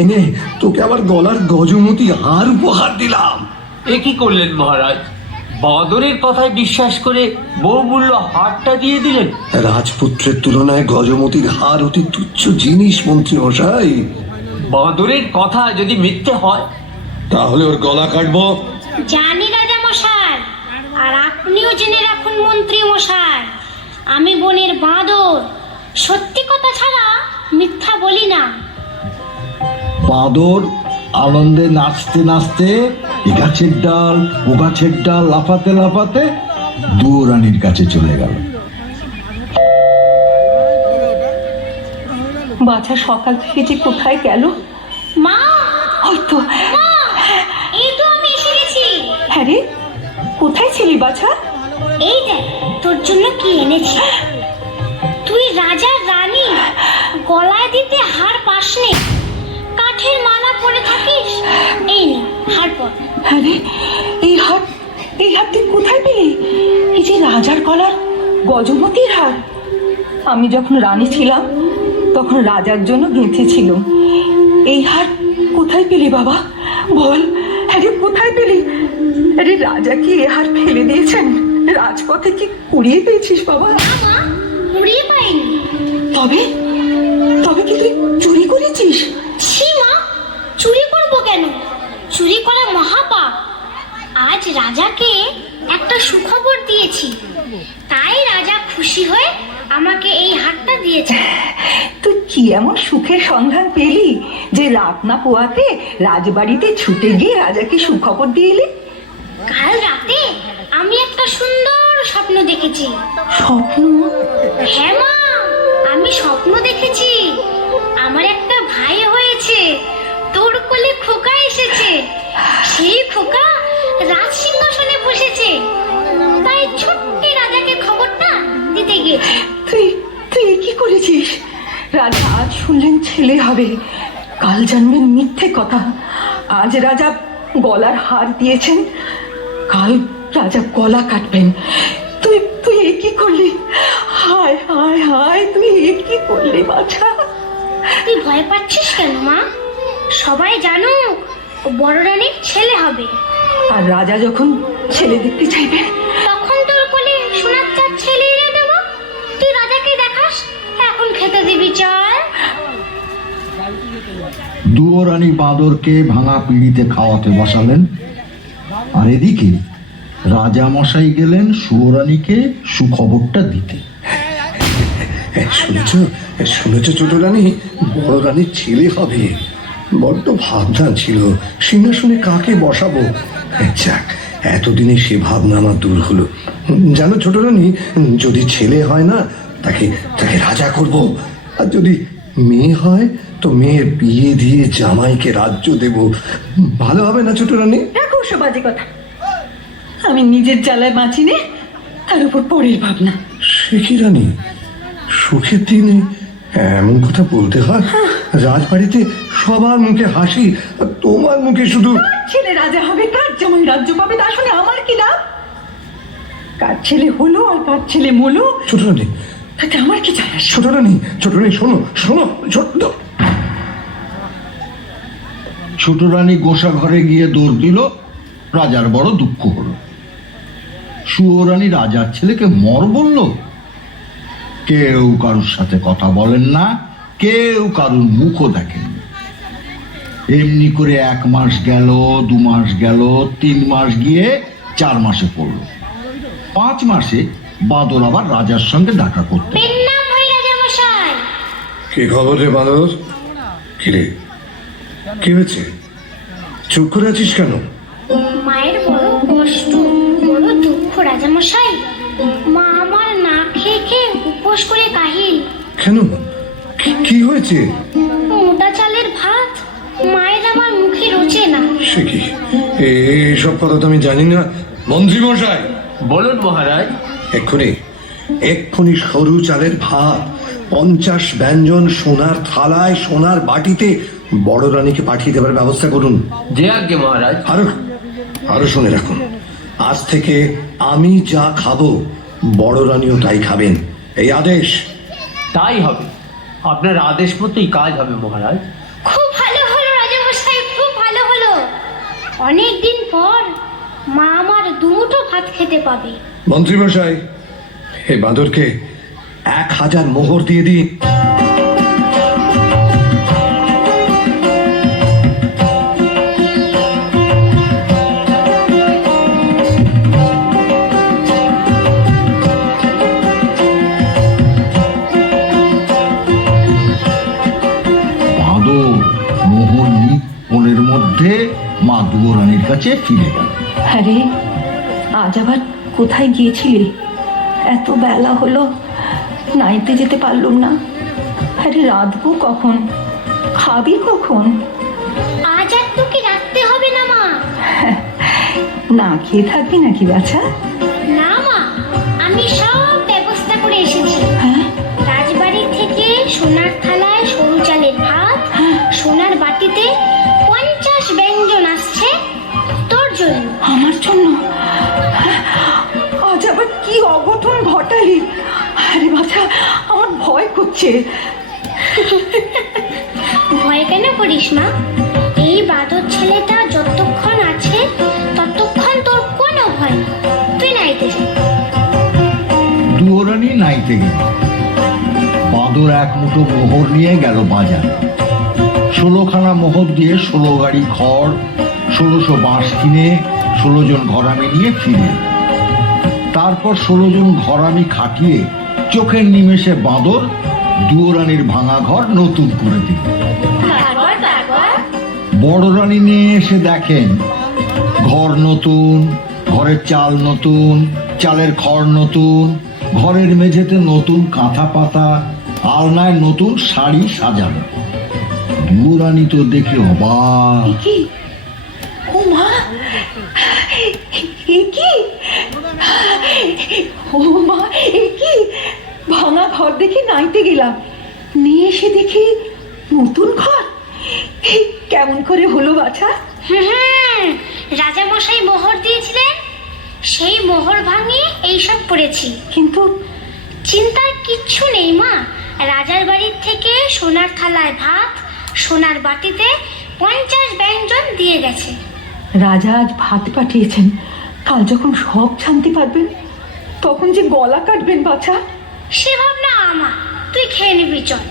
এনে তোকে আবার গলার গজমতি হার উপহার দিলাম। এ কি করলেন মহারাজ? বাঁদরের কথায় বিশ্বাস করে বহুমূল্য হারটা দিয়ে দিলেন। রাজপুত্রের তুলনায় গজমতির হার অতি তুচ্ছ জিনিস মন্ত্রী মশাই। বাঁদরের কথা যদি মিথ্যে হয় তাহলে ওর গলা কাটবো। জানি রাজামশাই, আর আপনিও জেনে রাখুন মন্ত্রী মশাই, আমি বনের বাঁদর, সত্যি কথা ছাড়া মিথ্যা বলি না। বাঁদর আনন্দে নাচতে নাচতে এ গাছের ডাল ও গাছের ডাল লাফাতে লাফাতে দুয়োরানীর কাছে চলে গেল। বাছা সকাল থেকে যে কোথায় গেল? মা, হয়তো। মা, এই তো আমি এসে গেছি। হ্যাঁ রে, কোথায় ছিলি বাছা? এই দেখ তোর জন্য কি এনেছি। তুই রাজার রানী, গলায় দিতে হার পাসনি, কাঠের মালা পরে থাকিস। এই নে হার পর। হ্যাঁ রে, এই হার তুই কোথায় পেলি? এই যে রাজার গলার গজমতির হার। আমি যখন রানী ছিলাম তখন রাজার জন্য গেঁথেছিল। এই হার কোথায় পেলি বাবা? বল, হ্যাঁ রে, কোথায় পেলি? আরে রাজা কি এ হার ফেলে দিয়েছেন? রাজপথে কি কুড়িয়ে পেয়েছিস বাবা? মা, মুড়িয়ে পাইনি। তবে তবে কি তুই চুরি করেছিস? ছি মা, চুরি করব কেন? চুরি করা মহাপাপ। আজ রাজাকে একটা সুখবর দিয়েছি, তাই রাজা খুশি হয়ে আমাকে এই হারটা দিয়েছে। তুই কি এমন সুখের সন্ধান পেলি যে রাত না পোয়াতে রাজবাড়িতে ছুটে গিয়ে রাজাকে সুখবর দিয়ে এলি? কাল রাতে আমি একটা সুন্দর স্বপ্ন দেখেছি। স্বপ্ন? হ্যাঁ মা, আমি স্বপ্ন দেখেছি আমার একটা ভাই হয়েছে, তোর কোলে খোকা এসেছে, সেই খোকা রাজ সিংহাসনে বসেছে, তাই ছোট্ট রাজাকে খবরটা দিতে গিয়েছে। তুই তুই এ কি করেছিস? রাজা আজ শুনলেন ছেলে হবে, কাল জানবেন মিথ্যে কথা। আজ রাজা গলার হার দিয়েছেন, কাল রাজা গলা কাটবেন। তুই তুই এ কি করলি? হায় হায় হায়, তুই এ কি করলি বাছা? তুই ভয় পাচ্ছিস কেন মা? সবাই জানুক ও বড় রানীর ছেলে হবে। আর রাজা যখন ছেলে দেখতে চাইবে তখন তোর কোলে সোনার চাঁদ ছেলে এনে দেবো, তুই রাজাকে দেখাস। এখন খেতে দিবি চল। দুয়োরানী বাঁদরকে ভাঙা পিঁড়িতে খাওয়াতে বসালেন, আর এদিকে রাজা মশাই গেলেন সুয়োরানীকে সুখবরটা দিতে। শুনেছ ছোট রানী, বড় রানীর ছেলে হবে। বড্ড ভাবনা ছিল সিংহাসনে কাকে বসাবো। যাক, এতদিনে সে ভাবনা আমার দূর হলো। জানো ছোট রানী, যদি ছেলে হয় না তাকে রাজা করব, আর যদি মেয়ে হয় তো মেয়ের বিয়ে দিয়ে জামাইকে রাজ্য দেব। ভালো হবে না ছোট রানী? রাখো সব বাজে কথা। আমি নিজের জ্বালায় বাঁচি নে, তার উপর পরের ভাবনা। সে কি রানী, সুখের দিনে এমন কথা বলতে হয়? রাজবাড়িতে সবার মুখে হাসি, আর তোমার মুখে শুধু ছেলে রাজা হবে, কার জামাই রাজ্য পাবে, তা শুনে আমার কি লাভ? কার ছেলে হলো আর কার ছেলে মলো, ছোট রানী, তাতে আমার কি যায় আসে? ছোট রানী, ছোট রানী, শোনো শোনো, ছোট ছোট রানী গোসা ঘরে গিয়ে দৌড় দিল। রাজার বড় দুঃখ হলো। সুয়োরানী রাজার ছেলেকে মর বলল। কেউ কারুর সাথে কথা বলেন না, কেউ কারুর মুখও দেখেন। এমনি করে 1 মাস গেল, 2 মাস গেল, 3 মাস গিয়ে 4 মাসে পড়ল। 5 মাসে বাঁদর আবার রাজার সঙ্গে দেখা করতে। নাম হয় রাজামশাই। কি খবর রে বাঁদর? কি রে, কি হয়েছে? চুপ করে আছিস কেন? মায়ের বড় কষ্ট, বড় দুঃখ রাজামশাই। মা আমার না খেয়ে খেয়ে উপোস করে কাহিল। কেন, কি হয়েছে? মোটা চালের ভাত মায়ের আমার মুখে রোচে না। সে কি, এইসব কথা তো আমি জানি না। মন্ত্রী মশাই, বলুন মহারাজ। এক্ষুনি সরু চালের ভাত 50 ব্যঞ্জন সোনার থালায় সোনার বাটিতে বড় রানীকে পাঠিয়ে দেবার ব্যবস্থা করুন। যে আজ্ঞে মহারাজ। আরো শুনে রাখুন, আজ থেকে আমি যা খাবো বড় রানীও তাই খাবেন, এই আদেশ। তাই হবে, আপনার আদেশ মতোই কাজ হবে মহারাজ। খুব ভালো হলো রাজামশাই, খুব ভালো হলো। অনেকদিন পর মা আমার দুটো ভাত খেতে পাবে। মন্ত্রী মশাই, এই বাঁদরকে 1000 মোহর দিয়ে দিন। বাঁদর মোহর নিপনের মধ্যে মা দুয়োরানীর কাছে ফিরে গেল। আরে আজ আবার কোথায় গিয়েছিলে? এত বেলা হলো, নাইতে যেতে পারলুম না। আরে রাঁধবো কখন, খাবি কখন? আজ আর তোকে রাখতে হবে না মা। না খেয়ে থাকবি নাকি বাছা? না মা, আমি সব ব্যবস্থা করে এসেছি। হ্যাঁ? রাজবাড়ি থেকে সোনার থালায় সরু চালের ভাত, সোনার বাটিতে 50 ব্যঞ্জন আসছে তোর জন্য। আমার জন্য? আজ আবার কি অঘটন ঘটালি? আরে বাছা, আমার ভয় করছে। ভয় কেন করিস মা? এই বাদর ছেলেটা যতক্ষণ আছে ততক্ষণ তোর কোনো ভয় নেই। তুই নাইতে যা। দুয়োরানী নাইতে গেল। বাঁদর 1 মুঠো মোহর নিয়ে গেল বাজারে। 16খানা মোহর দিয়ে 16 গাড়ি খড়, 1600 বাঁশ কিনে 16 জন ঘরামি নিয়ে ফিরে এলো। তারপর 16 জন ঘরামি খাটিয়ে চোখের নিমেষে বাঁদর দুয়োরানীর ভাঙা ঘর নতুন করে দিল। বড় রানী নিয়ে এসে দেখেন ঘর নতুন, ঘরের চাল নতুন, চালের খড় নতুন, ঘরের মেঝেতে নতুন কাঁথা পাতা, আলনায় নতুন শাড়ি সাজানো। দুয়োরানী তো দেখে অবাক। কি? ও মা, এ কি? ও মা, এ কি? ভাঙা ঘর দেখে নাইতে গেলাম, নিয়ে এসে দেখি নতুন ঘর। কেমন করে হলো বাছা? রাজামশাই মোহর দিয়েছিলেন, সেই মোহর ভাঙিয়ে এইসব পড়েছি। কিন্তু চিন্তার কিচ্ছু নেই মা। রাজার বাড়ির থেকে সোনার থালায় ভাত, সোনার বাটিতে 50 ব্যঞ্জন দিয়ে গেছে। রাজা আজ ভাত পাঠিয়েছেন, কাল যখন সব শান্তি পারবেন তখন যে গলা কাটবেন বাছা। সে ভাবনা আমা, তুই খেয়ে নিবি চল।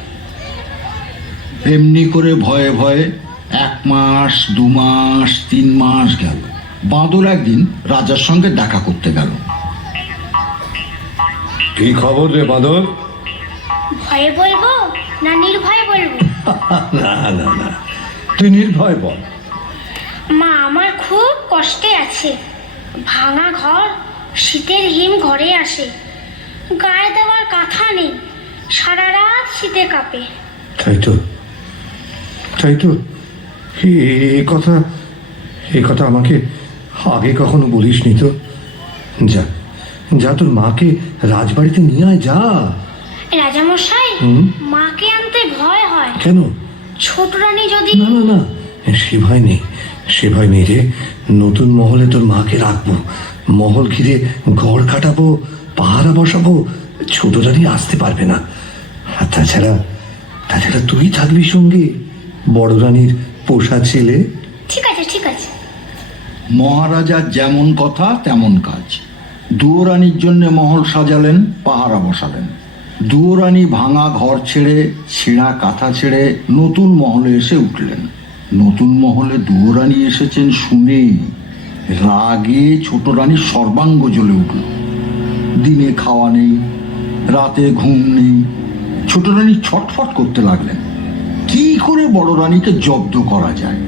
এমনি করে ভয়ে ভয়ে 1 মাস, 2 মাস, 3 মাস গেল। বাঁদর একদিন রাজার সঙ্গে দেখা করতে গেল। কি খবর রে বাঁদর? ভয়ে বলবো না নির্ভয়ে বলবো? না না না, তুই নির্ভয় বল। মা আমার খুব কষ্টে আছে। ভাঙা ঘর, শীতের হিম ঘরে আসে, গায়ে দেওয়ার কাঁথা নেই, সারা রাত শীতে কাঁপে। তাই তো, এই কথা আমাকে আগে কখনো বলিসনি তো। যা যা, তোর মাকে রাজবাড়িতে নিয়ে আয়, যা। রাজামশাই, মাকে ভয় হয়। কেন? ছোট রানী যদি না না না, সে ভয় নেই, সে ভয় নেই রে। নতুন মহলে তোর মাকে রাখবো, মহল ঘিরে ঘর কাটাবো, পাহারা বসাবো, ছোট রানী আসতে পারবে না। আর তাছাড়া তুই থাকবি সঙ্গে, বড় রানীর পোষা ছেলে। ঠিক আছে ঠিক আছে। মহারাজার যেমন কথা তেমন কাজ। দুয়োরানির জন্য মহল সাজালেন, পাহারা বসালেন। দুয়োরানি ভাঙা ঘর ছেড়ে, ছেঁড়া কাঁথা ছেড়ে নতুন মহলে এসে উঠলেন। নতুন মহলে দুয়োরানি এসেছেন শুনে রাগে ছোট রানীর সর্বাঙ্গ জ্বলে উঠল। দিনে খাওয়া নেই, রাতে ঘুম নেই। ছোট রানী ছটফট করতে লাগলেন, কি করে বড় রানীকে জব্দ করা যায়।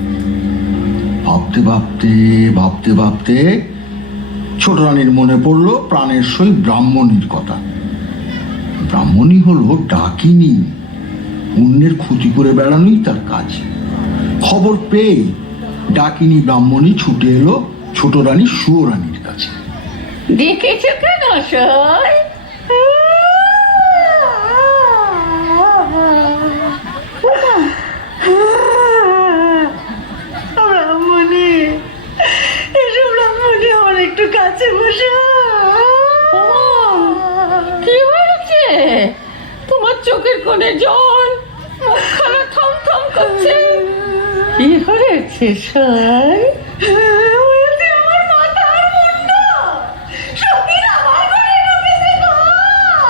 ভাবতে ভাবতে ভাবতে ভাবতে ছোট রানীর মনে পড়ল প্রাণের সই ব্রাহ্মণীর কথা। ব্রাহ্মণী হলো ডাকিনী, অন্যের ক্ষতি করে বেড়ানোই তার কাজ। খবর পেয়ে ডাকিনী ব্রাহ্মণী ছুটে এলো ছোট রানী সুয়োরানীর কাছে। দেখেছ কেন সই? ব্রাহ্মণী, এসব ব্রাহ্মণী, আমার একটু কাছে বসো। কি হয়েছে? তোমার চোখের কোণে জল, মুখখানা থমথম করছে। কি হয়েছে সই? আমার মাথা আর মুন্ড সতীর আমার ঘরে ঢুকেছে গো।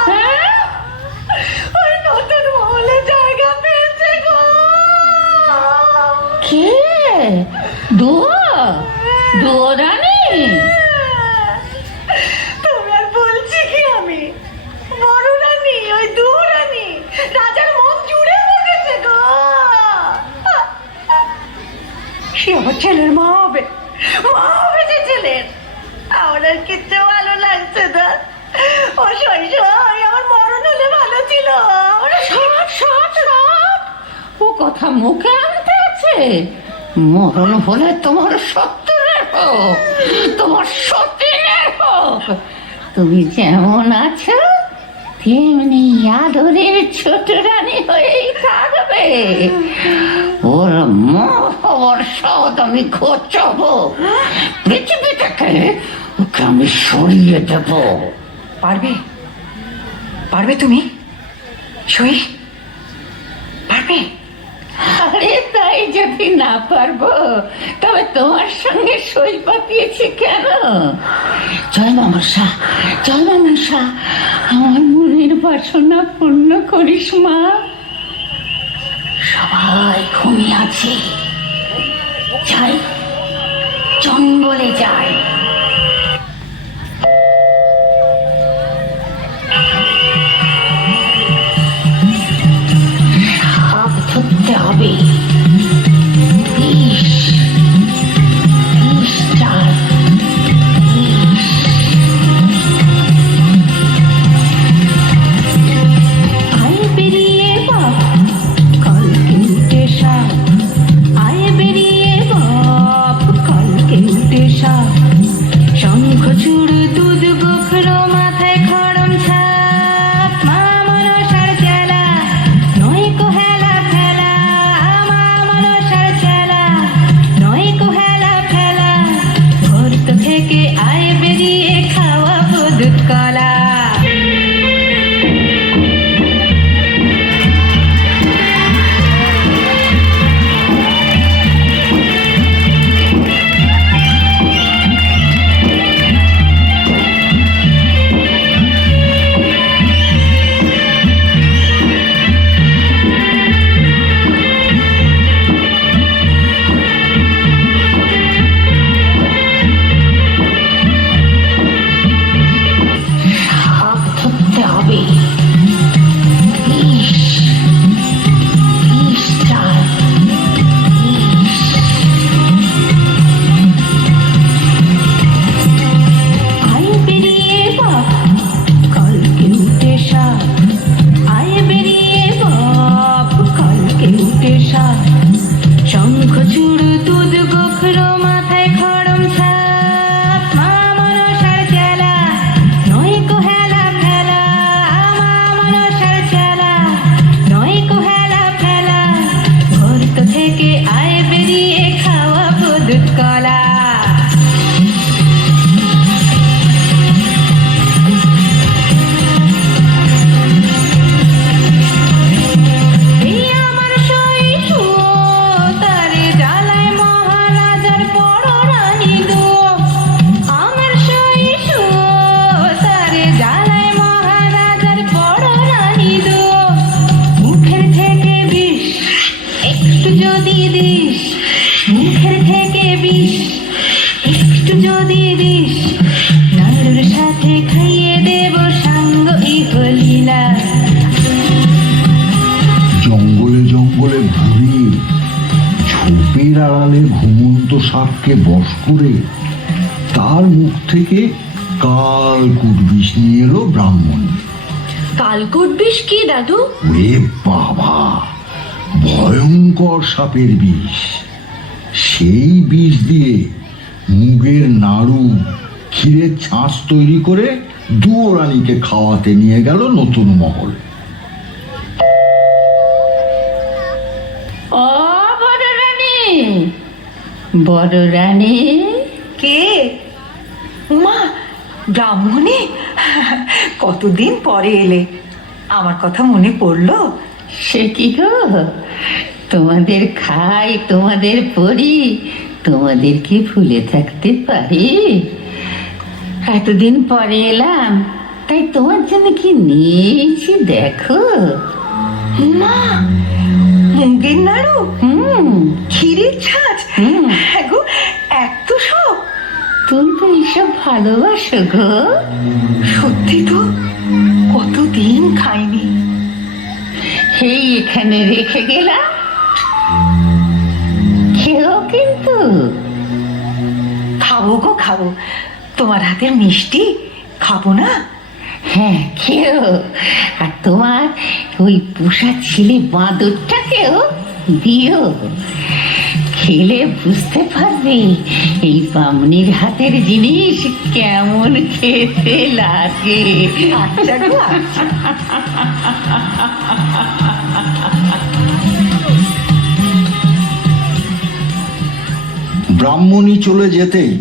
হ্যাঁ? ওই নতুন মহলে জায়গা পেয়েছে গো। কে? দুয়োরানী? তুমি আর বলছি কি আমি? বড় রানী, ওই দুরানী রাজার মন জুড়ে বসেছে গো। সে আমার ছেলের মা হবে, মা হবে যে ছেলের। আমার আর কিচ্ছু ভালো লাগছে না। ও শৈশব আমার মরণ হলে ভালো ছিল। ও কথা মুখে আনতে আছে? মরণ হলে তোমার সত্যের হোক, তোমার সতীনের হোক। তুমি যেমন আছো তেমনি আদরের ছোট রানী হয়েই থাকবে। ওর মোহর সদ আমি ঘোচাবো, পৃথিবী থেকে ওকে আমি সরিয়ে দেব। পারবে? পারবে তুমি সই? পারবে? আরে তাই যদি না পারবো তবে তোমার সঙ্গে সই পাতিয়েছি কেন? জয় মামসা, জয় মামসা, আমার মনের বাসনা পূর্ণ করিস মা। সবাই ঘুমিয়ে আছে, যাই জঙ্গলে যাই। সাপ ধরতে হবে, বিষ, বিষ চাই, বিষ। আয় বেরিয়ে বাপ, কালকে উঠে সাপ। আয় বেরিয়ে বাপ, কালকে উঠে সাপ। শঙ্খ চূড় দুধ গোখরো মাথায় খড়ম ছাপ। মা মনসার চেলা নয় কো হেলা ফেলা, মা মনসার চেলা নয় কো হেলা ফেলা। ঘর থেকে আয় বেরিয়ে খাওয়াবো দুধ কলা। সাপ ধরতে হবে, বিষ, বিষ চাই, বিষ। আয় বেরিয়ে বাপ, কালকে উঠে সাপ। আয় বেরিয়ে বাপ, কালকে উঠে সাপ। শঙ্খ চূড় দুধ গোখরো মাথায় খড়ম ছাপ। মা মনসার চেলা নয় কো হেলা ফেলা, মা মনসার চেলা নয় কো হেলা যদি দিস মুখের থেকে বিষ, একটু যদি দিস নাড়ুর সাথে খাইয়ে দেব সাঙ্গ ইহলীলা। জঙ্গলে জঙ্গলে ঘুরে ঝোপের আড়ালে ঘুমন্ত সাপকে বশ করে তার মুখ থেকে কালকুট বিষ নিয়ে এলো ব্রাহ্মণ। কালকুট বিষ কি দাদু? ওরে বাবা, ভয়ঙ্কর সাপের বিষ। সেই বিষ দিয়ে মুগের নাড়ু, ক্ষীরের ছাঁচ তৈরি করে দুয়োরানীকে খাওয়াতে নিয়ে গেল নতুন মহল। ও বড় রানী, বড় রানী। কে? মা, ব্রাহ্মণী, কতদিন পরে এলে, আমার কথা মনে পড়লো? সে কি গো, তোমাদের খাই, তোমাদের পড়ি, তোমাদের কি ভুলে থাকতে পারি? এতদিন পরে এলাম, তাই তোমার জন্য কি নিয়েছি দেখো। মা, মুগের নাড়ু, ক্ষীরের ছাঁচ, হ্যাঁ গো, এত সব। তুমি তো এইসব ভালোবাসো গো। সত্যি তো, কতদিন খাইনি। এই এখানে রেখে গেলাম, খেও কিন্তু। খাবো গো খাবো, তোমার হাতের মিষ্টি খাবো না? হ্যাঁ খেও, আর তোমার ওই পোষা ছেলে বাঁদরটাকেও দিও। খেলে বুঝতে পারবে এই বামনির হাতের জিনিস কেমন খেতে লাগে। আচ্ছা গো, আচ্ছা। ব্রাহ্মণী চলে যেতেই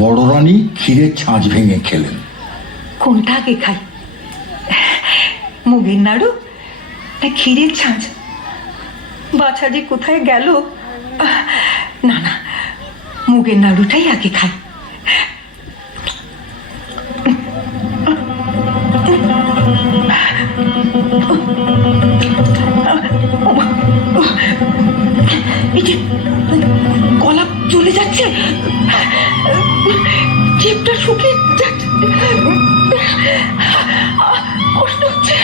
বড় রানী ক্ষীরের ছাঁচ ভেঙে খেলেন। কোনটা আগে খাই, মুগের নাড়ু না ক্ষীরের ছাঁচ? বাছা যে কোথায় গেল। না না, মুগের নাড়ুটাই আগে খাই। এই যে গলা চলে যাচ্ছে, জিভটা শুকিয়ে যাচ্ছে, কষ্ট হচ্ছে।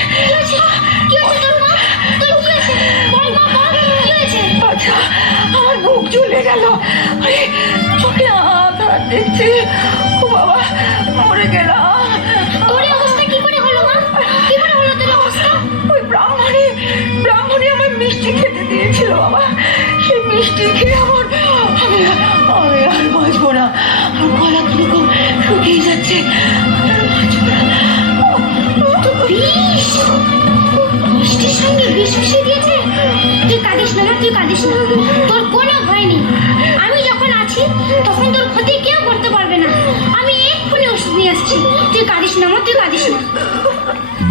আচ্ছা, আমার বুক চলে গেল, চোখে আধার দেখছি। ও বাবা, মরে গেলাম। তোর এই অবস্থা কি করে হলো মা? কি করে হলো তোর অবস্থা? ওই ব্রাহ্মণী আমার মিষ্টি খেতে দিয়েছিল বাবা। সেই মিষ্টি খেয়ে আমি আর বাঁচবো না। আর গলা কিরকম শুকিয়ে যাচ্ছে, আর বাঁচবো না। বিষ? মিষ্টির সঙ্গে বিষ মিশিয়ে দিয়েছে? তুই কাঁদিস না মা, তুই কাঁদিস না। তোর কোনো ভয় নেই, আমি যখন আছি তখন তোর ক্ষতি কেউ করতে পারবে না। আমি এক্ষুনি ওষুধ নিয়ে আসছি, তুই কাঁদিস না মা, তুই কাঁদিস না।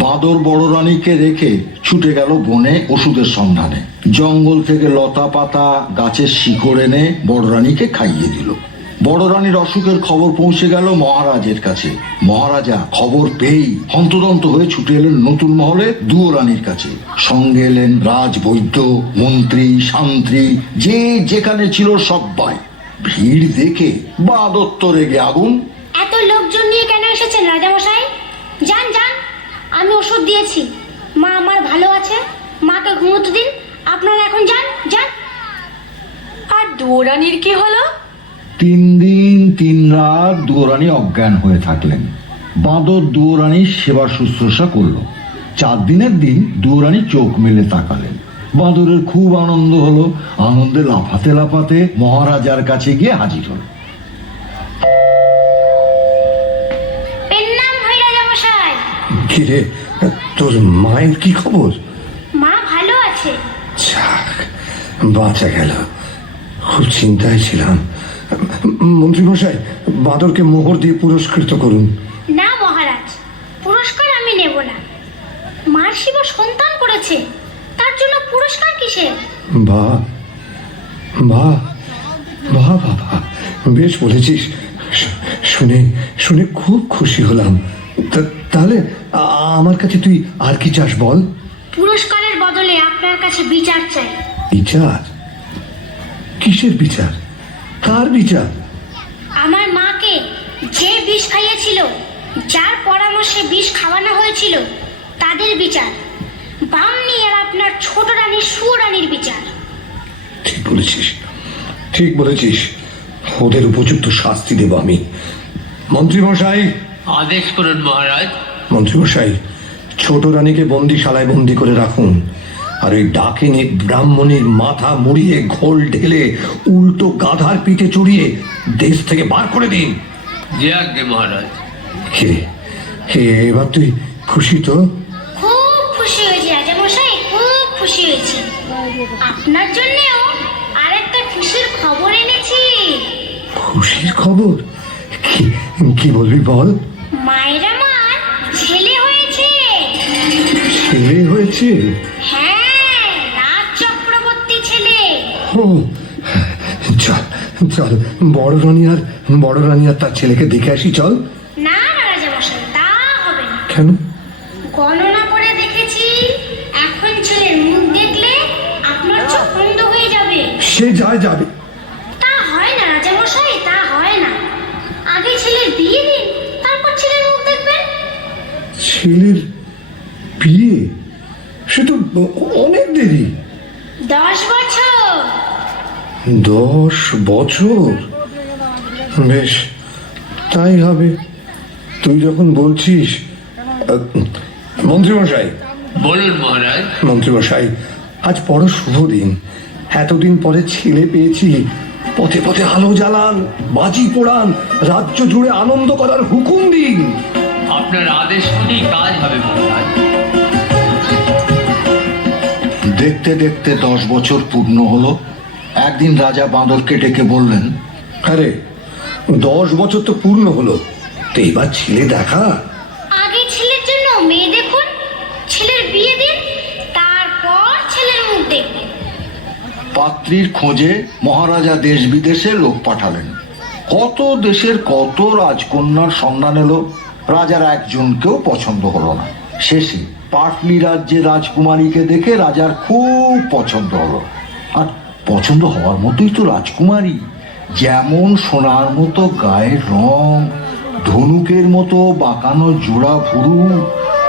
বাঁদর বড় রানীকে রেখে ছুটে গেল বনে ওষুধের সন্ধানে। জঙ্গল থেকে লতা পাতা, গাছের শিকড় এনে বড় রানীকে খাইয়ে দিল। বড় রানীর অসুখের খবর পৌঁছে গেল মহারাজের কাছে। মহারাজা খবর পেয়েই হন্তদন্ত হয়ে ছুটে এলেন নতুন মহলে দুয়োরানীর কাছে। সঙ্গে এলেন রাজবৈদ্য, মন্ত্রী, শান্ত্রী, যে যেখানে ছিল সবাই। ভিড় দেখে বাঁদর তো রেগে আগুন। এত লোকজন নিয়ে কেন এসেছেন রাজামশাই? যান যান, আমি ওষুধ দিয়েছি, মা আমার ভালো আছে, মাকে ঘুমোতে দিন। আপনারা এখন যান যান। আর দুয়োরানীর কি হলো? 3 দিন 3 রাত দুয়োরানী অজ্ঞান হয়ে থাকলেন। বাঁদর দুয়োরানীর সেবা শুশ্রূষা করলো। 4 দিনের দিন দুয়োরানী চোখ মেলে তাকালেন। বাঁদরের খুব আনন্দ হলো। আনন্দে লাফাতে লাফাতে মহারাজার কাছে গিয়ে হাজির হল। পেন্নাম হই রাজামশাই। কিরে, তোর মায়ের কি খবর? মা ভালো আছে। যাক, বাঁচা গেল, খুব চিন্তায় ছিলাম। মন্ত্রীমশাই, বাঁদরকে মোহর দিয়ে পুরস্কৃত করুন। না মহারাজ, পুরস্কার আমি নেব না। মার শিব সন্তান করেছে, তার জন্য পুরস্কার কিসের? বাহ বাহ বাহ বাবা, বেশ বলেছিস। শুনে শুনে খুব খুশি হলাম। তাহলে আমার কাছে তুই আর কি চাস বল? পুরস্কারের বদলে আপনার কাছে বিচার চাই। বিচার? কিসের বিচার? কার বিচার? আমার মাকে যে বিষ খাইয়েছিল, যার পরামর্শে বিষ খাওয়ানো হয়েছিল, তাদের বিচার। বামনি আর আপনার ছোট রানী সুরানীর বিচার। ঠিক বলেছিস, ঠিক বলেছিস। ওদের উপযুক্ত শাস্তি দেব আমি। মন্ত্রীমশাই, আদেশ করুন মহারাজ। মন্ত্রীমশাই, ছোট রানীকে বন্দিশালায় বন্দি করে রাখুন, আর ওই ডাকিনী ব্রাহ্মণীর মাথা মুড়িয়ে ঘোল ঢেলে উল্টো গাধার পিঠে চড়িয়ে দেশ থেকে বার করে দিন। যে আজ্ঞে মহারাজ। হে হে, এবার তুই খুশি তো? খুব খুশি হয়েছি রাজামশাই, খুব খুশি হয়েছি। আপনার জন্যও আরেকটা খুশির খবর এনেছি। খুশির খবর? কি বলবি বল। মায়ের আমার ছেলে হয়েছে। ছেলে হয়েছে? হ্যাঁ, রাজ চক্রবর্তী ছেলে। ও, চল চল, বড় রানী আর তার ছেলেকে দেখে আসি, চল। না না রাজামশাই, তা হবে না। কেন? গণনা করে দেখেছি, এখন ছেলের মুখ দেখলে আপনার চোখ বন্ধ হয়ে যাবে। সে যাবে। তা হয় না রাজামশাই, তা হয় না। আগে ছেলের বিয়ে দিন, তারপর ছেলের মুখ দেখবেন। ছেলের বিয়ে? সে তো অনেক দেরি। 10 বছর। 10 বছর? বেশ, তাই হবে, তুই যখন বলছিস। মন্ত্রীমশাই, বলুন মহারাজ। মন্ত্রীমশাই, আজ বড় শুভ দিন। এতদিন পরে ছেলে পেয়েছি। পথে পথে আলো জ্বালান, বাজি পোড়ান, রাজ্য জুড়ে আনন্দ করার হুকুম দিন। আপনার আদেশ মতেই কাজ হবে মহারাজ। দেখতে দেখতে 10 বছর পূর্ণ হলো। একদিন রাজা বাঁদরকে ডেকে বললেন, আরে 10 বছর তো পূর্ণ হলো, তো এবার ছেলে দেখা। আগে ছেলের জন্য মেয়ে দেখুন, ছেলের বিয়ে দিন, তারপর ছেলের মুখ দেখবেন। পাত্রীর খোঁজে মহারাজা দেশ বিদেশে লোক পাঠালেন। কত দেশের কত রাজকন্যার সন্ধান এলো, রাজার একজনকেও পছন্দ হলো না। শেষে পাটলি রাজ্যে রাজকুমারীকে দেখে রাজার খুব পছন্দ হলো। আর পছন্দ হওয়ার মতোই তো রাজকুমারী, যেমন সোনার মতো গায়ের রং, ধনুকের মতো বাঁকানো জোড়া ভুরু,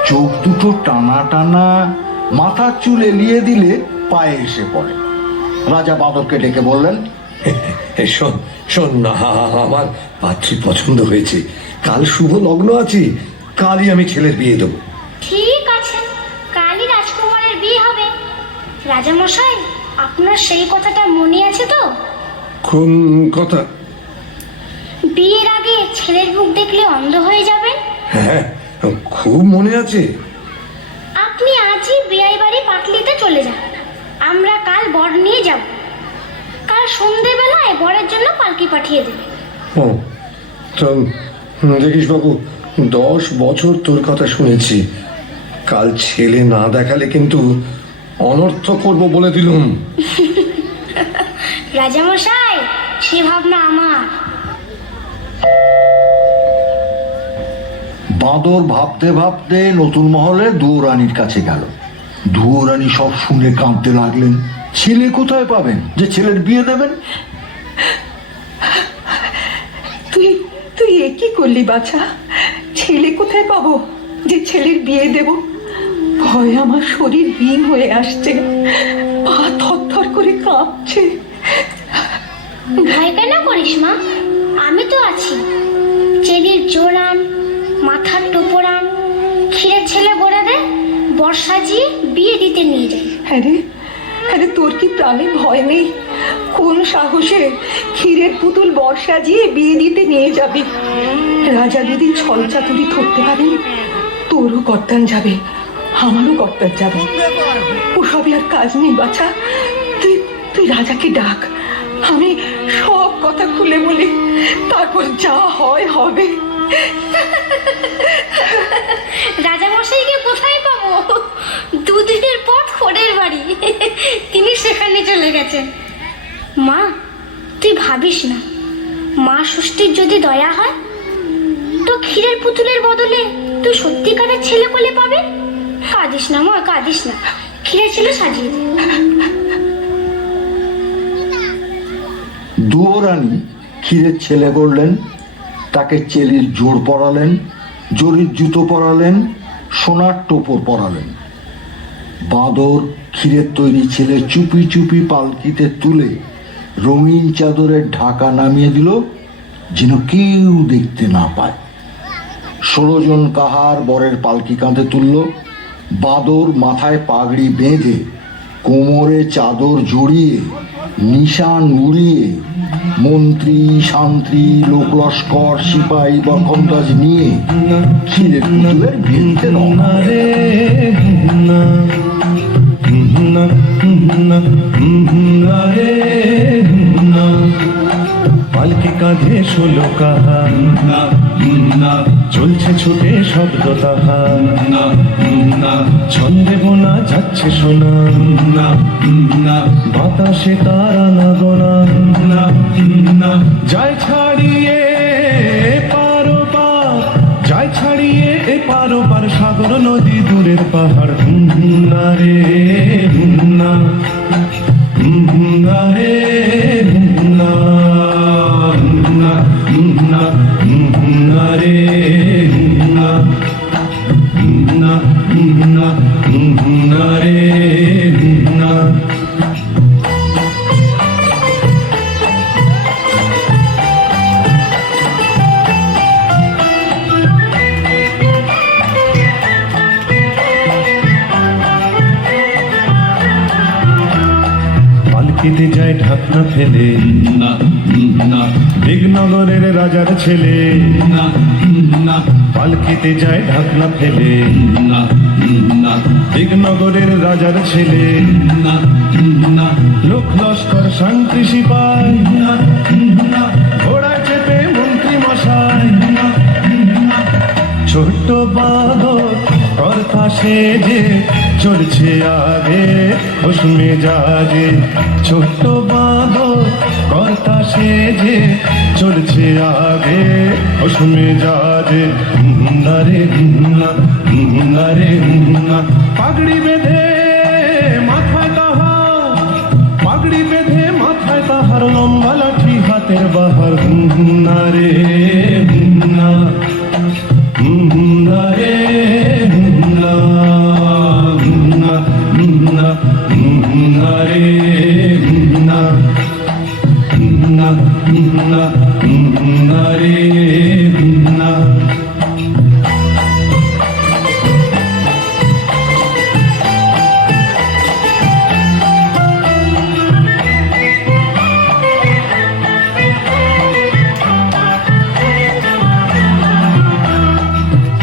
চোখ দুটো টানা টানা, মাথার চুল এলিয়ে দিলে পায়ে এসে পড়ে। রাজা বাঁদরকে ডেকে বললেন, শোন শোন না, আমার পাত্রী পছন্দ হয়েছে। কাল শুভ লগ্ন আছে, কালই আমি ছেলের বিয়ে দেবো। ঠিক আছে, কালই রাজকুমারের বিয়ে হবে। রাজামশাই, আপনার সেই কথাটা মনে আছে তো? কোন কথা? বিয়ের আগে ছেলের মুখ দেখলে অন্ধ হয়ে যাবেন। হ্যাঁ, খুব মনে আছে। আপনি আজই বিয়ে বাড়ি পাটলিতে চলে যান, আমরা কাল বর নিয়ে যাব। কাল সন্ধেবেলায় বরের জন্য পালকি পাঠিয়ে দেবে। ও, তো দেখিস বাবু, 10 বছর তোর কথা শুনেছি। কাল ছেলে না দেখালে কিন্তু অনর্থ করব বলে দিলুম। রাজামশাই, সে ভাবনা আমার। বাঁদর ভাবতে ভাবতে নতুন মহলে দুয়োরানীর কাছে গেল। দুয়োরানী সব শুনে কাঁদতে লাগলেন। ছেলে কোথায় পাবেন যে ছেলের বিয়ে দেবেন? তুই তুই এ কি করলি বাছা? ছেলে কোথায় পাবো যে ছেলের বিয়ে দেব? ভয় আমার শরীর হিম হয়ে আসছে, পা থরথর করে কাঁপছে। ভয় কেন করিস মা, আমি তো আছি। চেরির জোড়ান, মাথার টোপরান, ক্ষীরের ছেলে গোড়া দে, বর সাজিয়ে বিয়ে দিতে নিয়ে যাই। আরে তোর কি প্রাণে ভয় নেই? কোন সাহসে ক্ষীরের পুতুল বর সাজিয়ে বিয়ে দিতে নিয়ে যাবি? রাজা যদি ছল চাতুরি ধরতে পারেন, তোরও কর্তান যাবে, আমারও কর্তান যাবে। ওসবই আর কাজ নেই বাছা। তুই রাজাকে ডাক, আমি সব কথা খুলে বলি, তারপর যা হয় হবে। রাজামশাইকে কোথায় পাবো? 2 দিনের পথ খোড়ের বাড়ি, তিনি সেখানে চলে গেছেন। মা, তুই ভাবিস না, মা ষষ্ঠীর যদি দয়া হয় তো ক্ষীরের পুতুলের বদলে তুই সত্যিকারের ছেলে কোলে পাবে। কাঁদিস না মা, কাঁদিস না, ক্ষীরের ছেলে সাজিয়ে দে। দুয়োরানী ক্ষীরের ছেলে করলেন, তাকে চেলির জোড় পরালেন, জরির জুতো পরালেন, সোনার টোপর পরালেন। বাঁদর ক্ষীরের তৈরি ছেলে চুপি চুপি পালকিতে তুলে রঙিন চাদরের ঢাকা নামিয়ে দিল, যেন কেউ দেখতে না পায়। 16 জন কাহার বরের পালকি কাঁধে তুলল। বাঁদর মাথায় পাগড়ি বেঁধে, কোমরে চাদর জড়িয়ে, নিশান উড়িয়ে, মন্ত্রী শান্ত্রী লোকলস্কর সিপাহী বরকন্দাজ নিয়ে ক্ষীরের পুতুলের ভিড়তে রওনা পালকি কাঁধে 16 কাহার, চলছে ছুটে শব্দ তাহার, ছন্দে বোনা যাচ্ছে সোনা, বাতাসে তার আনাগোনা, যায় ছাড়িয়ে পারো পার, যায় ছাড়িয়ে পারো পার, সাগর নদী দূরের পাহাড়। না রে না, না রে না, না না, না রে না, না না, না রে না। পালকিতে যায় ঢাকনা ফেলে, দিগনগরের রাজার ছেলে। পালকিতে যায় ঢাকনা ফেলে, দিগনগরের রাজার ছেলে। লোক লস্কর শান্তি সিপাই, ঘোড়ায় চেপে মন্ত্রী মশাই। ছোট্ট বাঁদর কর্তা সেজে চলছে আগে হোশ মেজাজে। ছোট্ট বাঁদর কর্তা সেজে চলছে আগে হোশ মেজাজে। না রে না, না রে না, পাগড়ি বেঁধে মাথায় তাহার, পাগড়ি বেঁধে মাথায় তাহার, লম্বা লাঠি হাতের বাহার। না রে না, না রে না, না না, না রে না, না না, না রে না।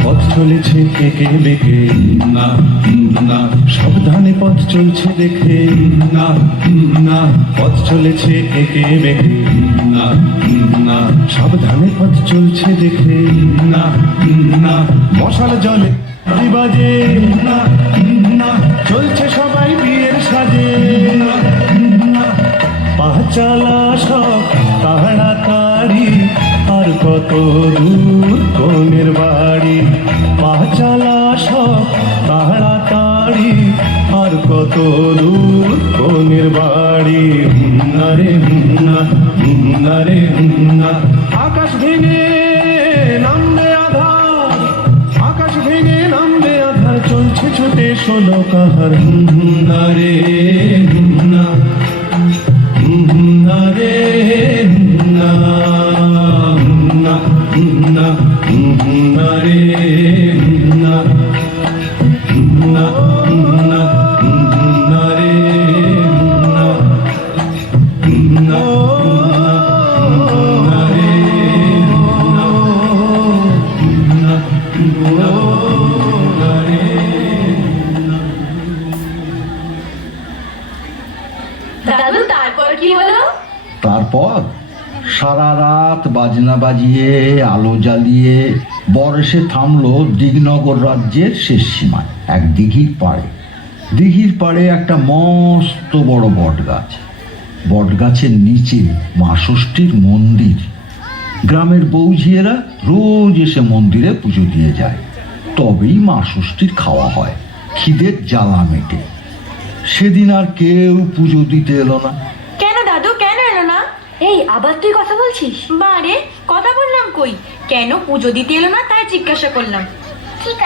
পথ চলেছে একে বেঁকে, না না, সাবধানে পথ চলছে দেখে। না না, পথ চলেছে একে বেঁকে, না না, সাবধানে পথ চলছে দেখে। না না, মশাল জলে বাজে। না না, চলছে সবাই বিয়ের সাজে। না না, পা চালা সব তাড়াতাড়ি, আর কত দূর কোনের বাড়ি। পা চালা সব তাড়াতাড়ি, আর কত দূর কোনের বাড়ি। না রে না, না রে না, আকাশ ভেঙে নামবে আধার, আকাশ ভেঙে নামবে আধার, চলছে ছুটে 16 কাহার। না রে না, না রে না, না না, না রে না, না না, না রে না, না না রে না, না না রে। দাদু তারপর কি হলো? তারপর সারা রাত বাজনা বাজিয়ে আলো জ্বালিয়ে বর এসে থামলো দিগনগর রাজ্যের শেষ সীমায়, এক দিঘির পাড়ে। দিঘির পাড়ে একটা মস্ত বড় বট গাছ। বট গাছের নিচে মা ষষ্ঠীর মন্দির। গ্রামের বৌঝিয়েরা রোজ এসে মন্দিরে পুজো দিয়ে যায়, তবেই মা ষষ্ঠীর খাওয়া হয়, খিদের জ্বালা মেটে। সেদিন আর কেউ পুজো দিতে এলো না। কেন দাদু, কেন এলো না? এই আবার তুই কথা বলছিস? বারে কথা বললাম কই, কেন পুজো দিতে এলো না তাই জিজ্ঞাসা করলাম। ঠিক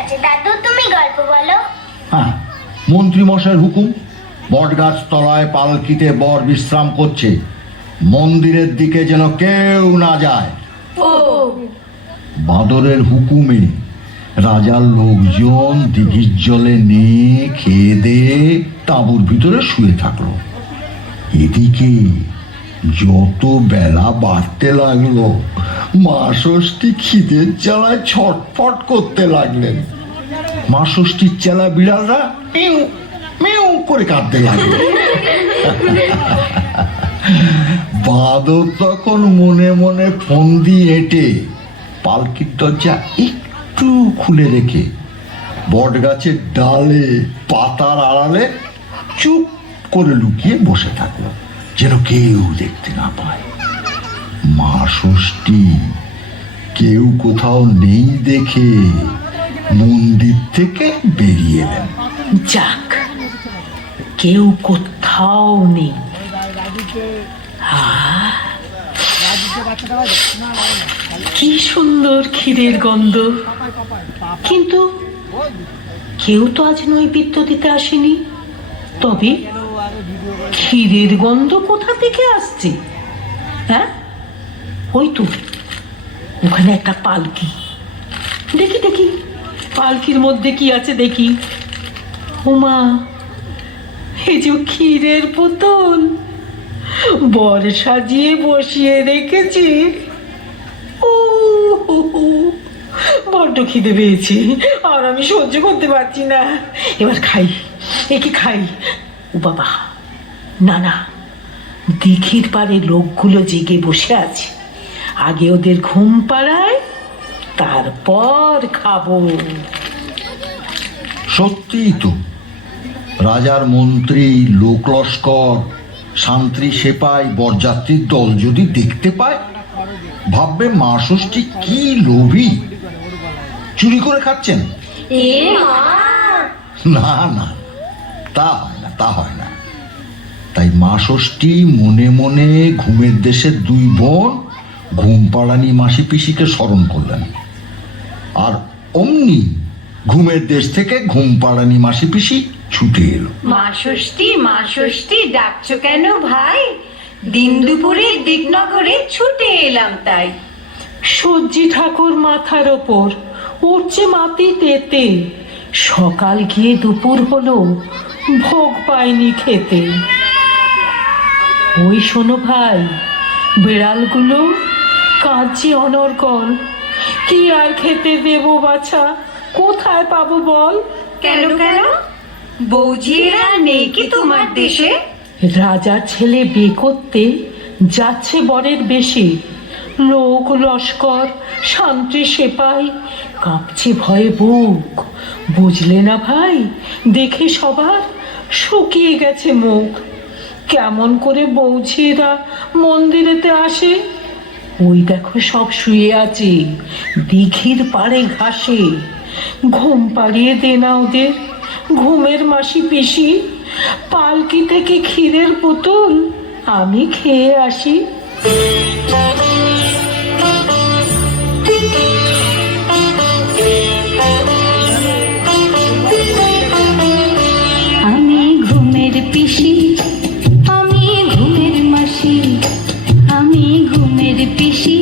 আছে দাদু, তুমি গল্প বলো। হ্যাঁ, মন্ত্রী মশাইয়ের হুকুম, বটগাছ তলায় পালকিতে বর বিশ্রাম করছে, মন্দিরের দিকে যেন কেউ না যায়। ও বাদরের হুকুমে রাজার লোকজন দিঘির জলে নিয়ে খেয়ে দিয়ে তাঁবুর ভিতরে শুয়ে থাকলো। এদিকে যত বেলা বাড়তে লাগলো, মা ষষ্ঠী খিদের জ্বালায় ছটফট করতে লাগলেন। মা ষষ্ঠীর চেলা বিড়ালরা মিউ মিউ করে কাঁদতে লাগলো। বাদর তখন মনে মনে ফোন দিয়ে হেঁটে পালকির দরজা একটু খুলে রেখে বট গাছের ডালে পাতার আড়ালে চুপ করে লুকিয়ে বসে থাকলো, যেন কেউ দেখতে না পায়। মা ষষ্ঠী কেউ কোথাও নেই দেখে মন্দির থেকে বেরিয়ে এলেন। যাক, কেউ কোথাও নেই। আহ, কি সুন্দর ক্ষীরের গন্ধ, কিন্তু কেউ তো আজ নৈবেদ্য দিতে আসেনি। তবে ক্ষীরের গন্ধ কোথা থেকে আসছে? হ্যাঁ, ওই তো ওখানে একটা পালকি। দেখি দেখি পালকির মধ্যে কি আছে দেখি। ওমা, এই যে ক্ষীরের বোতল, বর সাজিয়ে বসিয়ে রেখেছি। ও বড্ড খিদে পেয়েছি, আর আমি সহ্য করতে পারছি না। এবার খাই, একে খাই। ও বাবা, না না, দিঘির পাড়ে লোকগুলো জেগে বসে আছে, আগে ওদের ঘুম পাড়ায়, তারপর খাবো। সত্যিই তো, রাজার মন্ত্রী, লোক লস্কর, শান্তি সেপাই, বরযাত্রীর দল যদি দেখতে পায়, ভাববে মা ষষ্ঠী কি লোভী, চুরি করে খাচ্ছেন। না না, তা হয় না, তা হয় না। তাই মা ষষ্ঠী মনে মনে ঘুমের দেশের দুই বোন ঘুমপাড়ানি মাসি পিসিকে স্মরণ করলেন, আর অমনি ঘুমের দেশ থেকে ঘুমপাড়ানি মাসি পিসি ছুটে এলো। মা ষষ্ঠী ডাকছো কেন ভাই? দিন দুপুরে দিকনগরে ছুটে এলাম তাই। সজ্জি ঠাকুর মাথার ওপর উঠছে মাটি তেতে, সকাল গিয়ে দুপুর হলো, ভোগ পায়নি খেতে। ওই শোনো ভাই, বিড়ালগুলো কাঁদছে অনর্গল, কি আর খেতে দেবো বাছা, কোথায় পাবো বল? কেন বৌজিরা নেই কি তোমার দেশে? রাজার ছেলে বিয়ে করতে যাচ্ছে বরের বেশে, লোক লস্কর, শান্তি সেপাই, কাঁপছে ভয়ে বুক। বুঝলে না ভাই, দেখে সবার শুকিয়ে গেছে মুখ। কেমন করে বৌঝিরা মন্দিরেতে আসে? ওই দেখো সব শুয়ে আছে দিঘির পাড়ে ঘাসে। ঘুম পাড়িয়ে দে না ওদের, ঘুমের মাসি পিসি। পালকি থেকে ক্ষীরের বোতল আমি খেয়ে আসি। আমি ঘুমের পিসি, আমি ঘুমের মাসি, আমি ঘুমের পিসি,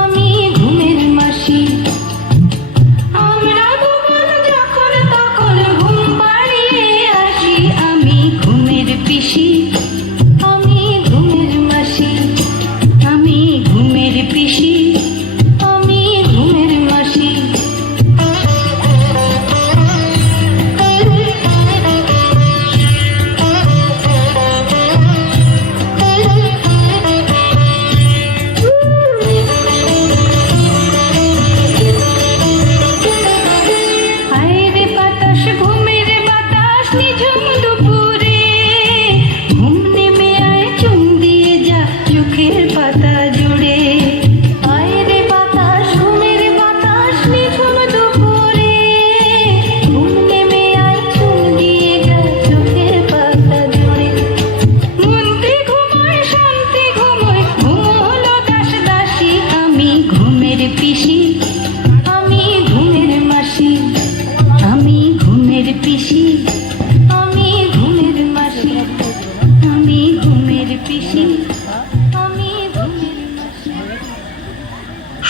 আমি ঘুমের মাসি। আমরা দুপুর যখন তখন ঘুম পাড়িয়ে আসি। আমি ঘুমের পিসি, আমি ঘুমের মাসি, আমি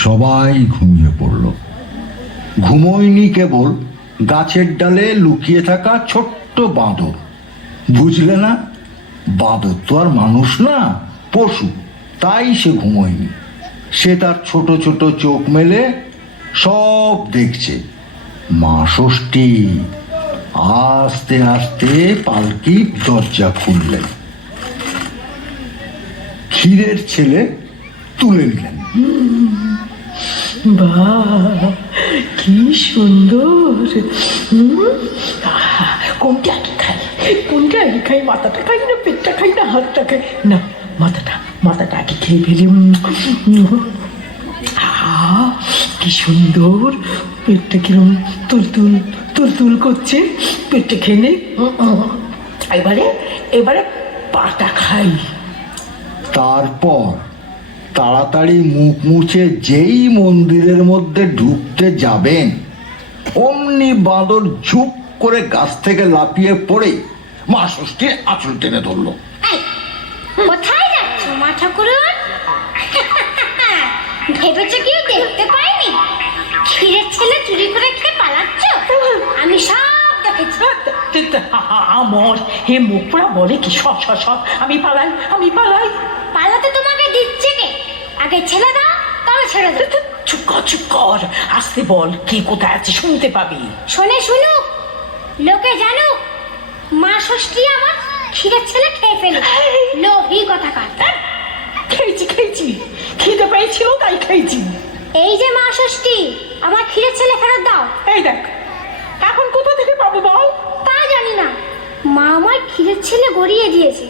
সবাই ঘুমিয়ে পড়ল। ঘুমোয়নি কেবল গাছের ডালে লুকিয়ে থাকা ছোট্ট বাঁদর। বুঝলে না, বাঁদর তো আর মানুষ না, পশু, তাই সে ঘুমোয়নি। সে তার ছোট ছোট চোখ মেলে সব দেখছে। মা ষষ্ঠী আস্তে আস্তে পালকির দরজা খুললেন। ক্ষীরের ছেলে তুলে নিলেন। বাহ, কি সুন্দর! কোনটা আগে খাই, কোনটা আগে খাই? মাথাটা খাই না পেটটা খাই না হাতটা খাই? না, মাথাটা আগে খেয়ে ফেলি। কি সুন্দর! পেটটা কিরম তুলতুল করছে। পেটটা খেয়ে নে। এবারে পাটা খাই। তারপর তাড়াতাড়ি মুখ মুছে যেই মন্দিরের মধ্যে ঢুকতে যাবেন, অমনি বাঁদর ঝুপ করে গাছ থেকে লাফিয়ে পড়ে মা ষষ্ঠীর আঁচল টেনে ধরলো। কোথায় যাচ্ছ মা ঠাকুরন? ভেবেছো কেউ দেখতে পাইনি? ক্ষীরের ছেলে চুরি করে খেয়ে পালাচ্ছ? আমি সব দেখেছি। আমার হে মুখ পোড়া বলে কি? সব আমি পালাই। পালাতে তোমাকে দিচ্ছে কে? আগে ছেড়ে দাও, তবে ছেড়ে দাও। চুপ কর, আসতে বল, কে কোথায় আছে শুনতে পাবি। শুনুক, লোকে জানুক, মা ষষ্ঠী আমার ক্ষীরের ছেলে খেয়ে ফেলে। লোভী কথাকার। খেয়েছি, খিদে পেয়েছিল তাই খেয়েছি। এই যে মা ষষ্ঠী, আমার ক্ষীরের ছেলে ফেরত দাও। এই দেখ, এখন কোথা থেকে পাবো বল? তা জানি না, মা আমার ক্ষীরের ছেলে গড়িয়ে দিয়েছে,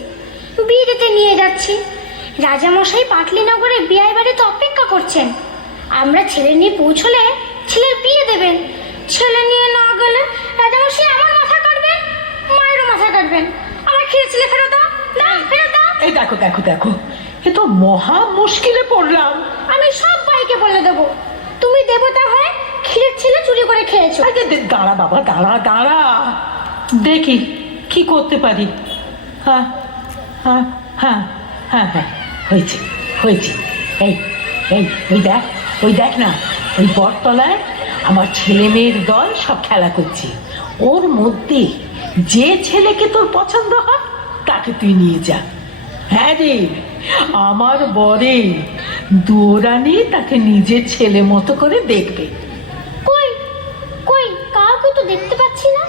বিয়ে দিতে নিয়ে যাচ্ছি। রাজামশাই পাটলিনগরে বিয়ে বাড়িতে অপেক্ষা করছেন। আমরা ছেলে নিয়ে পৌঁছলে ছেলের বিয়ে দেবেন। ছেলে নিয়ে না গেলে রাজামশাই আমার মাথা কাটবেন, মায়েরও মাথা কাটবেন। আমার ক্ষীরের ছেলে ফেরত দাও, না ফেরত দাও। এই দেখো, এ তো মহা মুশকিলে পড়লাম। আমি সব ভাইকে বলে দেবো তুমি দেবতা হয়ে ক্ষীরের ছেলে চুরি করে খেয়েছো। দাঁড়া বাবা, দাঁড়া, দেখি কি করতে পারি। হ্যাঁ, হয়েছে। এই ওই দেখ না, ওই বটতলায় আমার ছেলে মেয়ের দল সব খেলা করছে। ওর মধ্যে যে ছেলেকে তোর পছন্দ হয় তাকে তুই নিয়ে যা। হ্যাঁ রে, আমার বরে দুরানি তাকে নিজের ছেলে মতো করে দেখবে। কই কাউকে তো দেখতে পাচ্ছি না।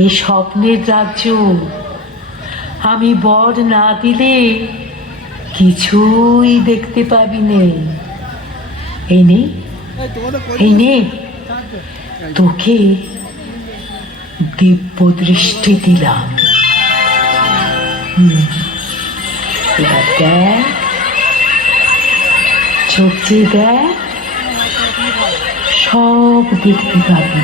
এই স্বপ্নের রাজ্য, আমি বর না দিলে কিছুই দেখতে পাবি নে। এই নে তোকে দিব্য দৃষ্টি দিলাম। এবার দেখ, চোখ চেয়ে দেখ, সব দেখতে পাবি।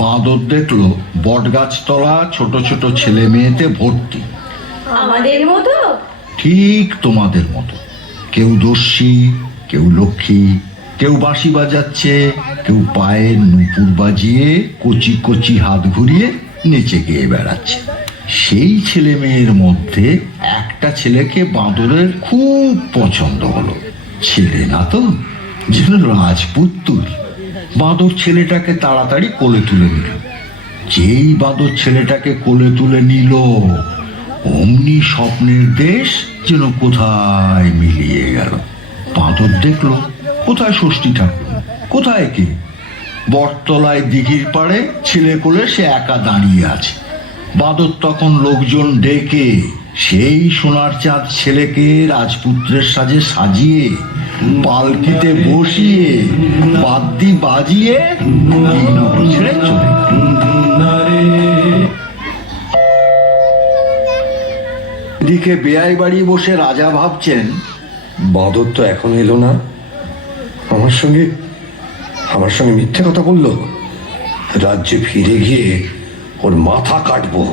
বাঁদর দেখলো বটগাছতলা ছোট ছোট ছেলে মেয়েতে ভর্তি। আমাদের মতো? ঠিক তোমাদের মতো। কেউ দস্যি, কেউ লক্ষ্মী, কেউ বাঁশি বাজাচ্ছে, কেউ পায়ের নুপুর বাজিয়ে কচি কচি হাত ঘুরিয়ে নেচে গিয়ে বেড়াচ্ছে। সেই ছেলে মেয়ের মধ্যে একটা একটা ছেলেকে বাঁদরের খুব পছন্দ হলো। ছেলে না তো, যেন রাজপুত্তুর। বাঁদর ছেলেটাকে তাড়াতাড়ি কোলে তুলে নিল। যেই বাঁদর ছেলেটাকে কোলে তুলে নিল, অমনি স্বপ্নের দেশ যেন কোথায় মিলিয়ে গেল। বাঁদর দেখলো কোথায় ষষ্ঠী ঠাকুর, কোথায় কে? বটতলায় দিঘির পাড়ে ছেলে কোলে সে একা দাঁড়িয়ে আছে। বাঁদর তখন লোকজন ডেকে সেই সোনার চাঁদ ছেলেকে রাজপুত্রের সাজে সাজিয়ে পালকিতে বসিয়ে বাদ্যি বাজিয়ে দিগনগর ছেড়ে চলে এদিকে বেয়াই বাড়ি বসে রাজা ভাবছেন, বাঁদর তো এখন এলো না, আমার সঙ্গে মিথ্যে কথা বললো। রাজ্যে ফিরে গিয়ে ওর মাথা কাটবো।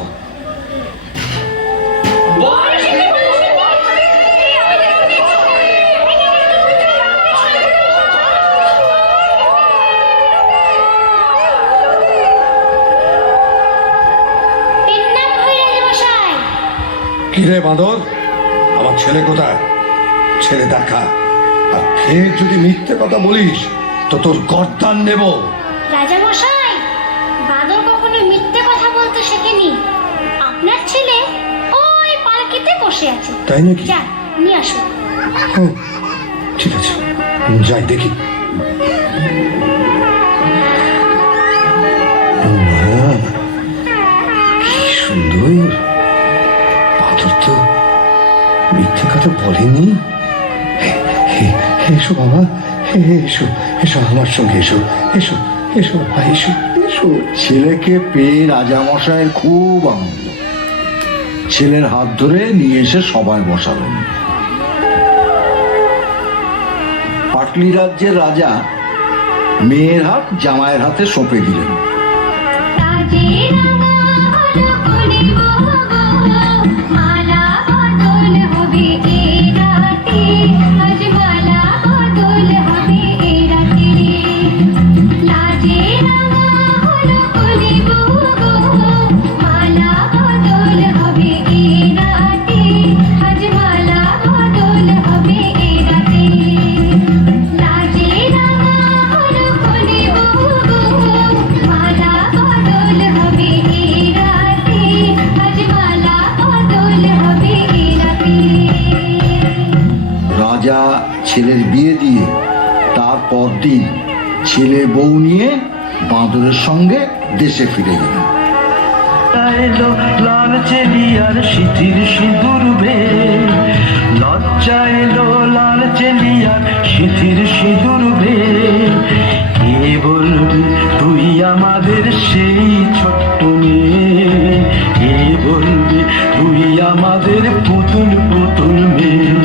কিরে বাঁদর, আমার ছেলে কোথায়? ছেলে দেখা, আর ফের যদি মিথ্যে কথা বলিস তো তোর গর্দান নেব। রাজামশাই, বাদর কখনো মিথ্যে কথা বলতে শেখেনি। আপনার ছেলে ওই পালকিতে বসে আছে। তাই নাকি? যা নিয়ে আসো। ও, ঠিক আছে, যাই দেখি। কি সুন্দর! বাদর তো মিথ্যে কথা বলেনি। এসো বাবা, এসো এসো আমার সঙ্গে, এসো এসো এসো এসো এসো। ছেলেকে পেয়ে রাজামশাইয়ের খুব আনন্দ। ছেলের হাত ধরে নিয়ে এসে সবাই বসালেন। পাটলি রাজ্যের রাজা মেয়ের হাত জামাইয়ের হাতে সঁপে দিলেন। রাজা ছেলের বিয়ে দিয়ে তারপর দিন ছেলে বউ নিয়ে বাঁদরের সঙ্গে দেশে ফিরে গেলেন। লাল চেলিয়ার সিঁথির সিঁদুর বে, লজ্জা এলো লাল চেলিয়ার সিঁথির সিঁদুর বে। কে বলবি তুই আমাদের সেই ছোট্ট মেয়ে, কে বলবি তুই আমাদের পুতুল পুতুল মেয়ে,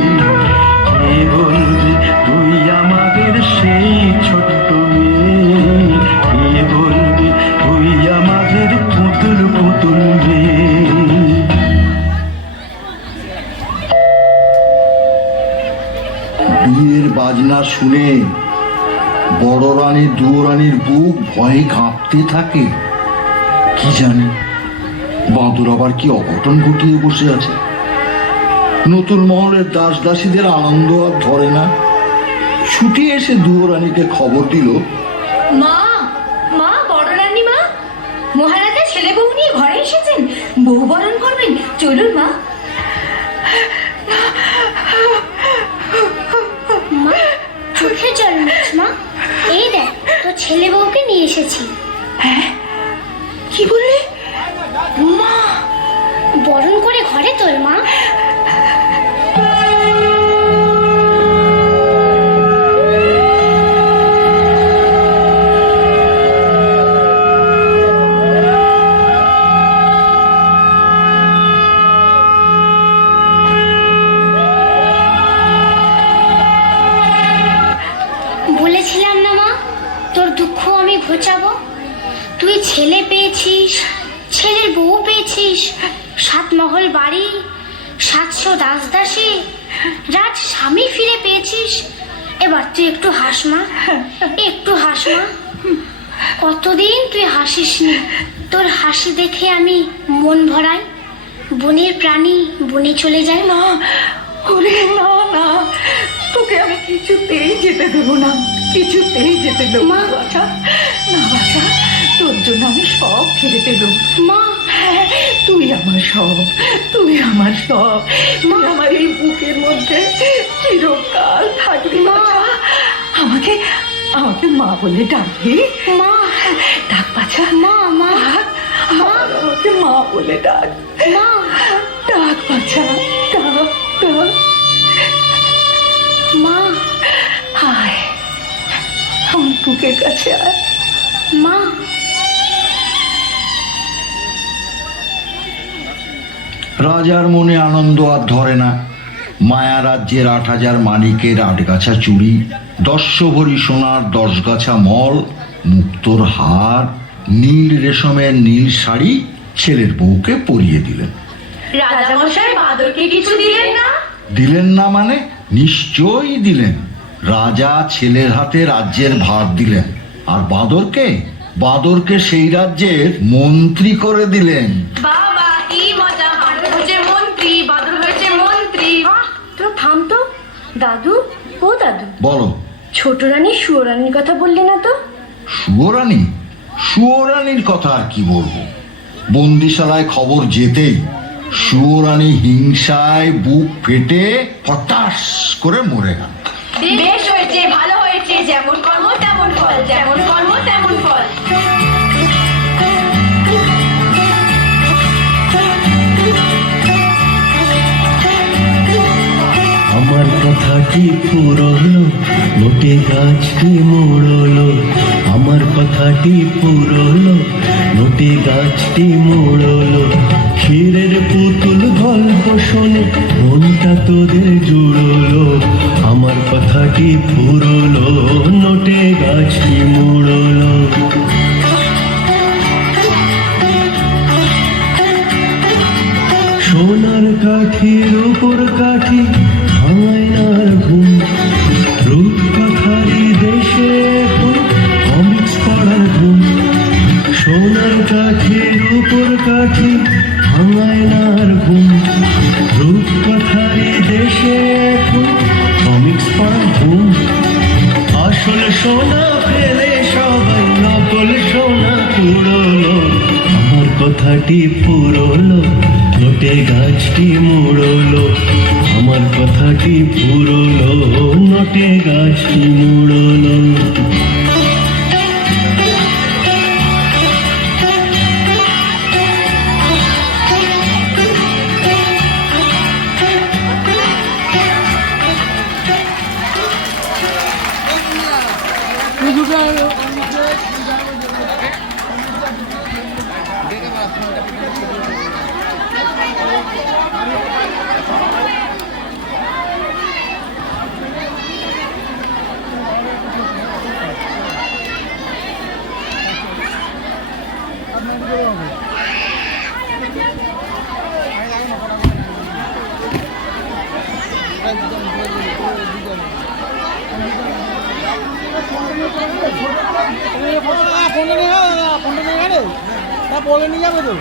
কে বলবি তুই আমাদের সেই ছোট্ট মেয়ে, কে বলবি তুই আমাদের পুতুল পুতুল মেয়ে। বিয়ের বাজনা শুনে বড় রানী দুরানির বুক ভয়ে কাঁপতে থাকে। কি জানে বাঁদর আবার কি অঘটন ঘটিয়ে বসে আছে। নতুন মহলের দাস দাসীদের আনন্দ আর ধরে না। ছুটি এসে দুরানিকে খবর দিল, মা, মা, বড় রানী মা, মহারাজা ছেলে বউ নিয়ে ঘরে এসেছেন, বউ বরণ করবেন, চলুন মা। মা, চোখে জল মুছ মা। এই দেখ, তোর ছেলে বউকে নিয়ে এসেছি। হ্যাঁ, কি বললে মা? বরণ করে ঘরে তোর মা। বলেছিলাম না মা, তোর দুঃখ আমি ঘোচাবো। তুই ছেলে পেয়েছিস, ছেলের বউ পেয়েছিস, 7 মহল বাড়ি, 700 দাস দাসী, রাজ স্বামী ফিরে পেয়েছিস। এবার তুই একটু হাস মা, একটু হাস মা। কতদিন তুই হাসিসনি, তোর হাসি দেখে আমি মন ভরাই। বনের প্রাণী বনে চলে যায় না। ওরে না না, তোকে আমি কিছুতেই যেতে দেবো না, কিছুতেই যেতে দেবো না বাছা, না বাছা, তোর জন্য আমি সব ছেড়ে দেবো। মা, হ্যাঁ, তুই আমার সব, তুই আমার সব, তুই আমার এই বুকের মধ্যে চিরকাল থাকবি বাছা। আমাকে আমাকে মা বলে ডাকবি? মা, ডাক বাছা, মা, মা, আমাকে মা বলে ডাক, মা, ডাক বাছা, ডাক ডাক। মা, আয় আমার বুকের কাছে আয়। মা। রাজার মনে আনন্দ আর ধরে না। মায়া রাজ্যের 8,000 মানিকের 8 গাছা চুড়ি, 10 ভরি সোনার 10 গাছা মল, মুক্তোর হার, নীল রেশমের নীল শাড়ি ছেলের বউকে পরিয়ে দিলেন। রাজামশাই বাদরকে কিছু দিলেন না? দিলেন না মানে? নিশ্চয়ই দিলেন। রাজা ছেলের হাতে রাজ্যের ভার দিলেন, আর বাঁদরকে সেই রাজ্যের মন্ত্রী করে দিলেন। বাবা কি মজা, বাদর হয়েছে মন্ত্রী, বাদর হয়েছে মন্ত্রী। তো থাম তো দাদু। ও দাদু, বলো। ছোট রানী সুয়োরানীর কথা বললে না তো? সুয়োরানীর কথা আর কি বলবো। বন্দিশালায় খবর যেতেই সুয়োরানী হিংসায় বুক ফেটে হতাশ করে মরে গেল। বেশ হয়েছে, ভালো হয়েছে, যেমন কর্ম তেমন ফল, যেমন কর্ম তেমন ফল। আমার কথাটি পুরলো, মোটে গাছটি মুড়লো। আমার কথাটি পুরলো, মোটে গাছটি মুড়লো। ক্ষীরের পুতুল গল্প শোনে মনটা তোদের জুড়লো। আমার কথাটি পুরলো, নোটে গাছটি মুড়লো। সোনার কাঠির উপর কাঠি ভাঙাইনার ঘুম। রূপকথারি দেশে কমিক্স পড়ার ঘুম। সোনার কাঠির উপর কাঠি ভাঙাইনার ঘুম। রূপকথারি দেশে কমিক্স পড়ার ঘুম। আসল সোনা ফেলে সবাই নকল সোনা কুড়লো। আমার কথাটি পুরলো, নোটে গাছটি মুড়লো। আমার কথাটি পুরলো, নোটে গাছটি মুড়লো। ফোনটা নিয়ে গেলে তা বলে নিয়ে যাবে তো।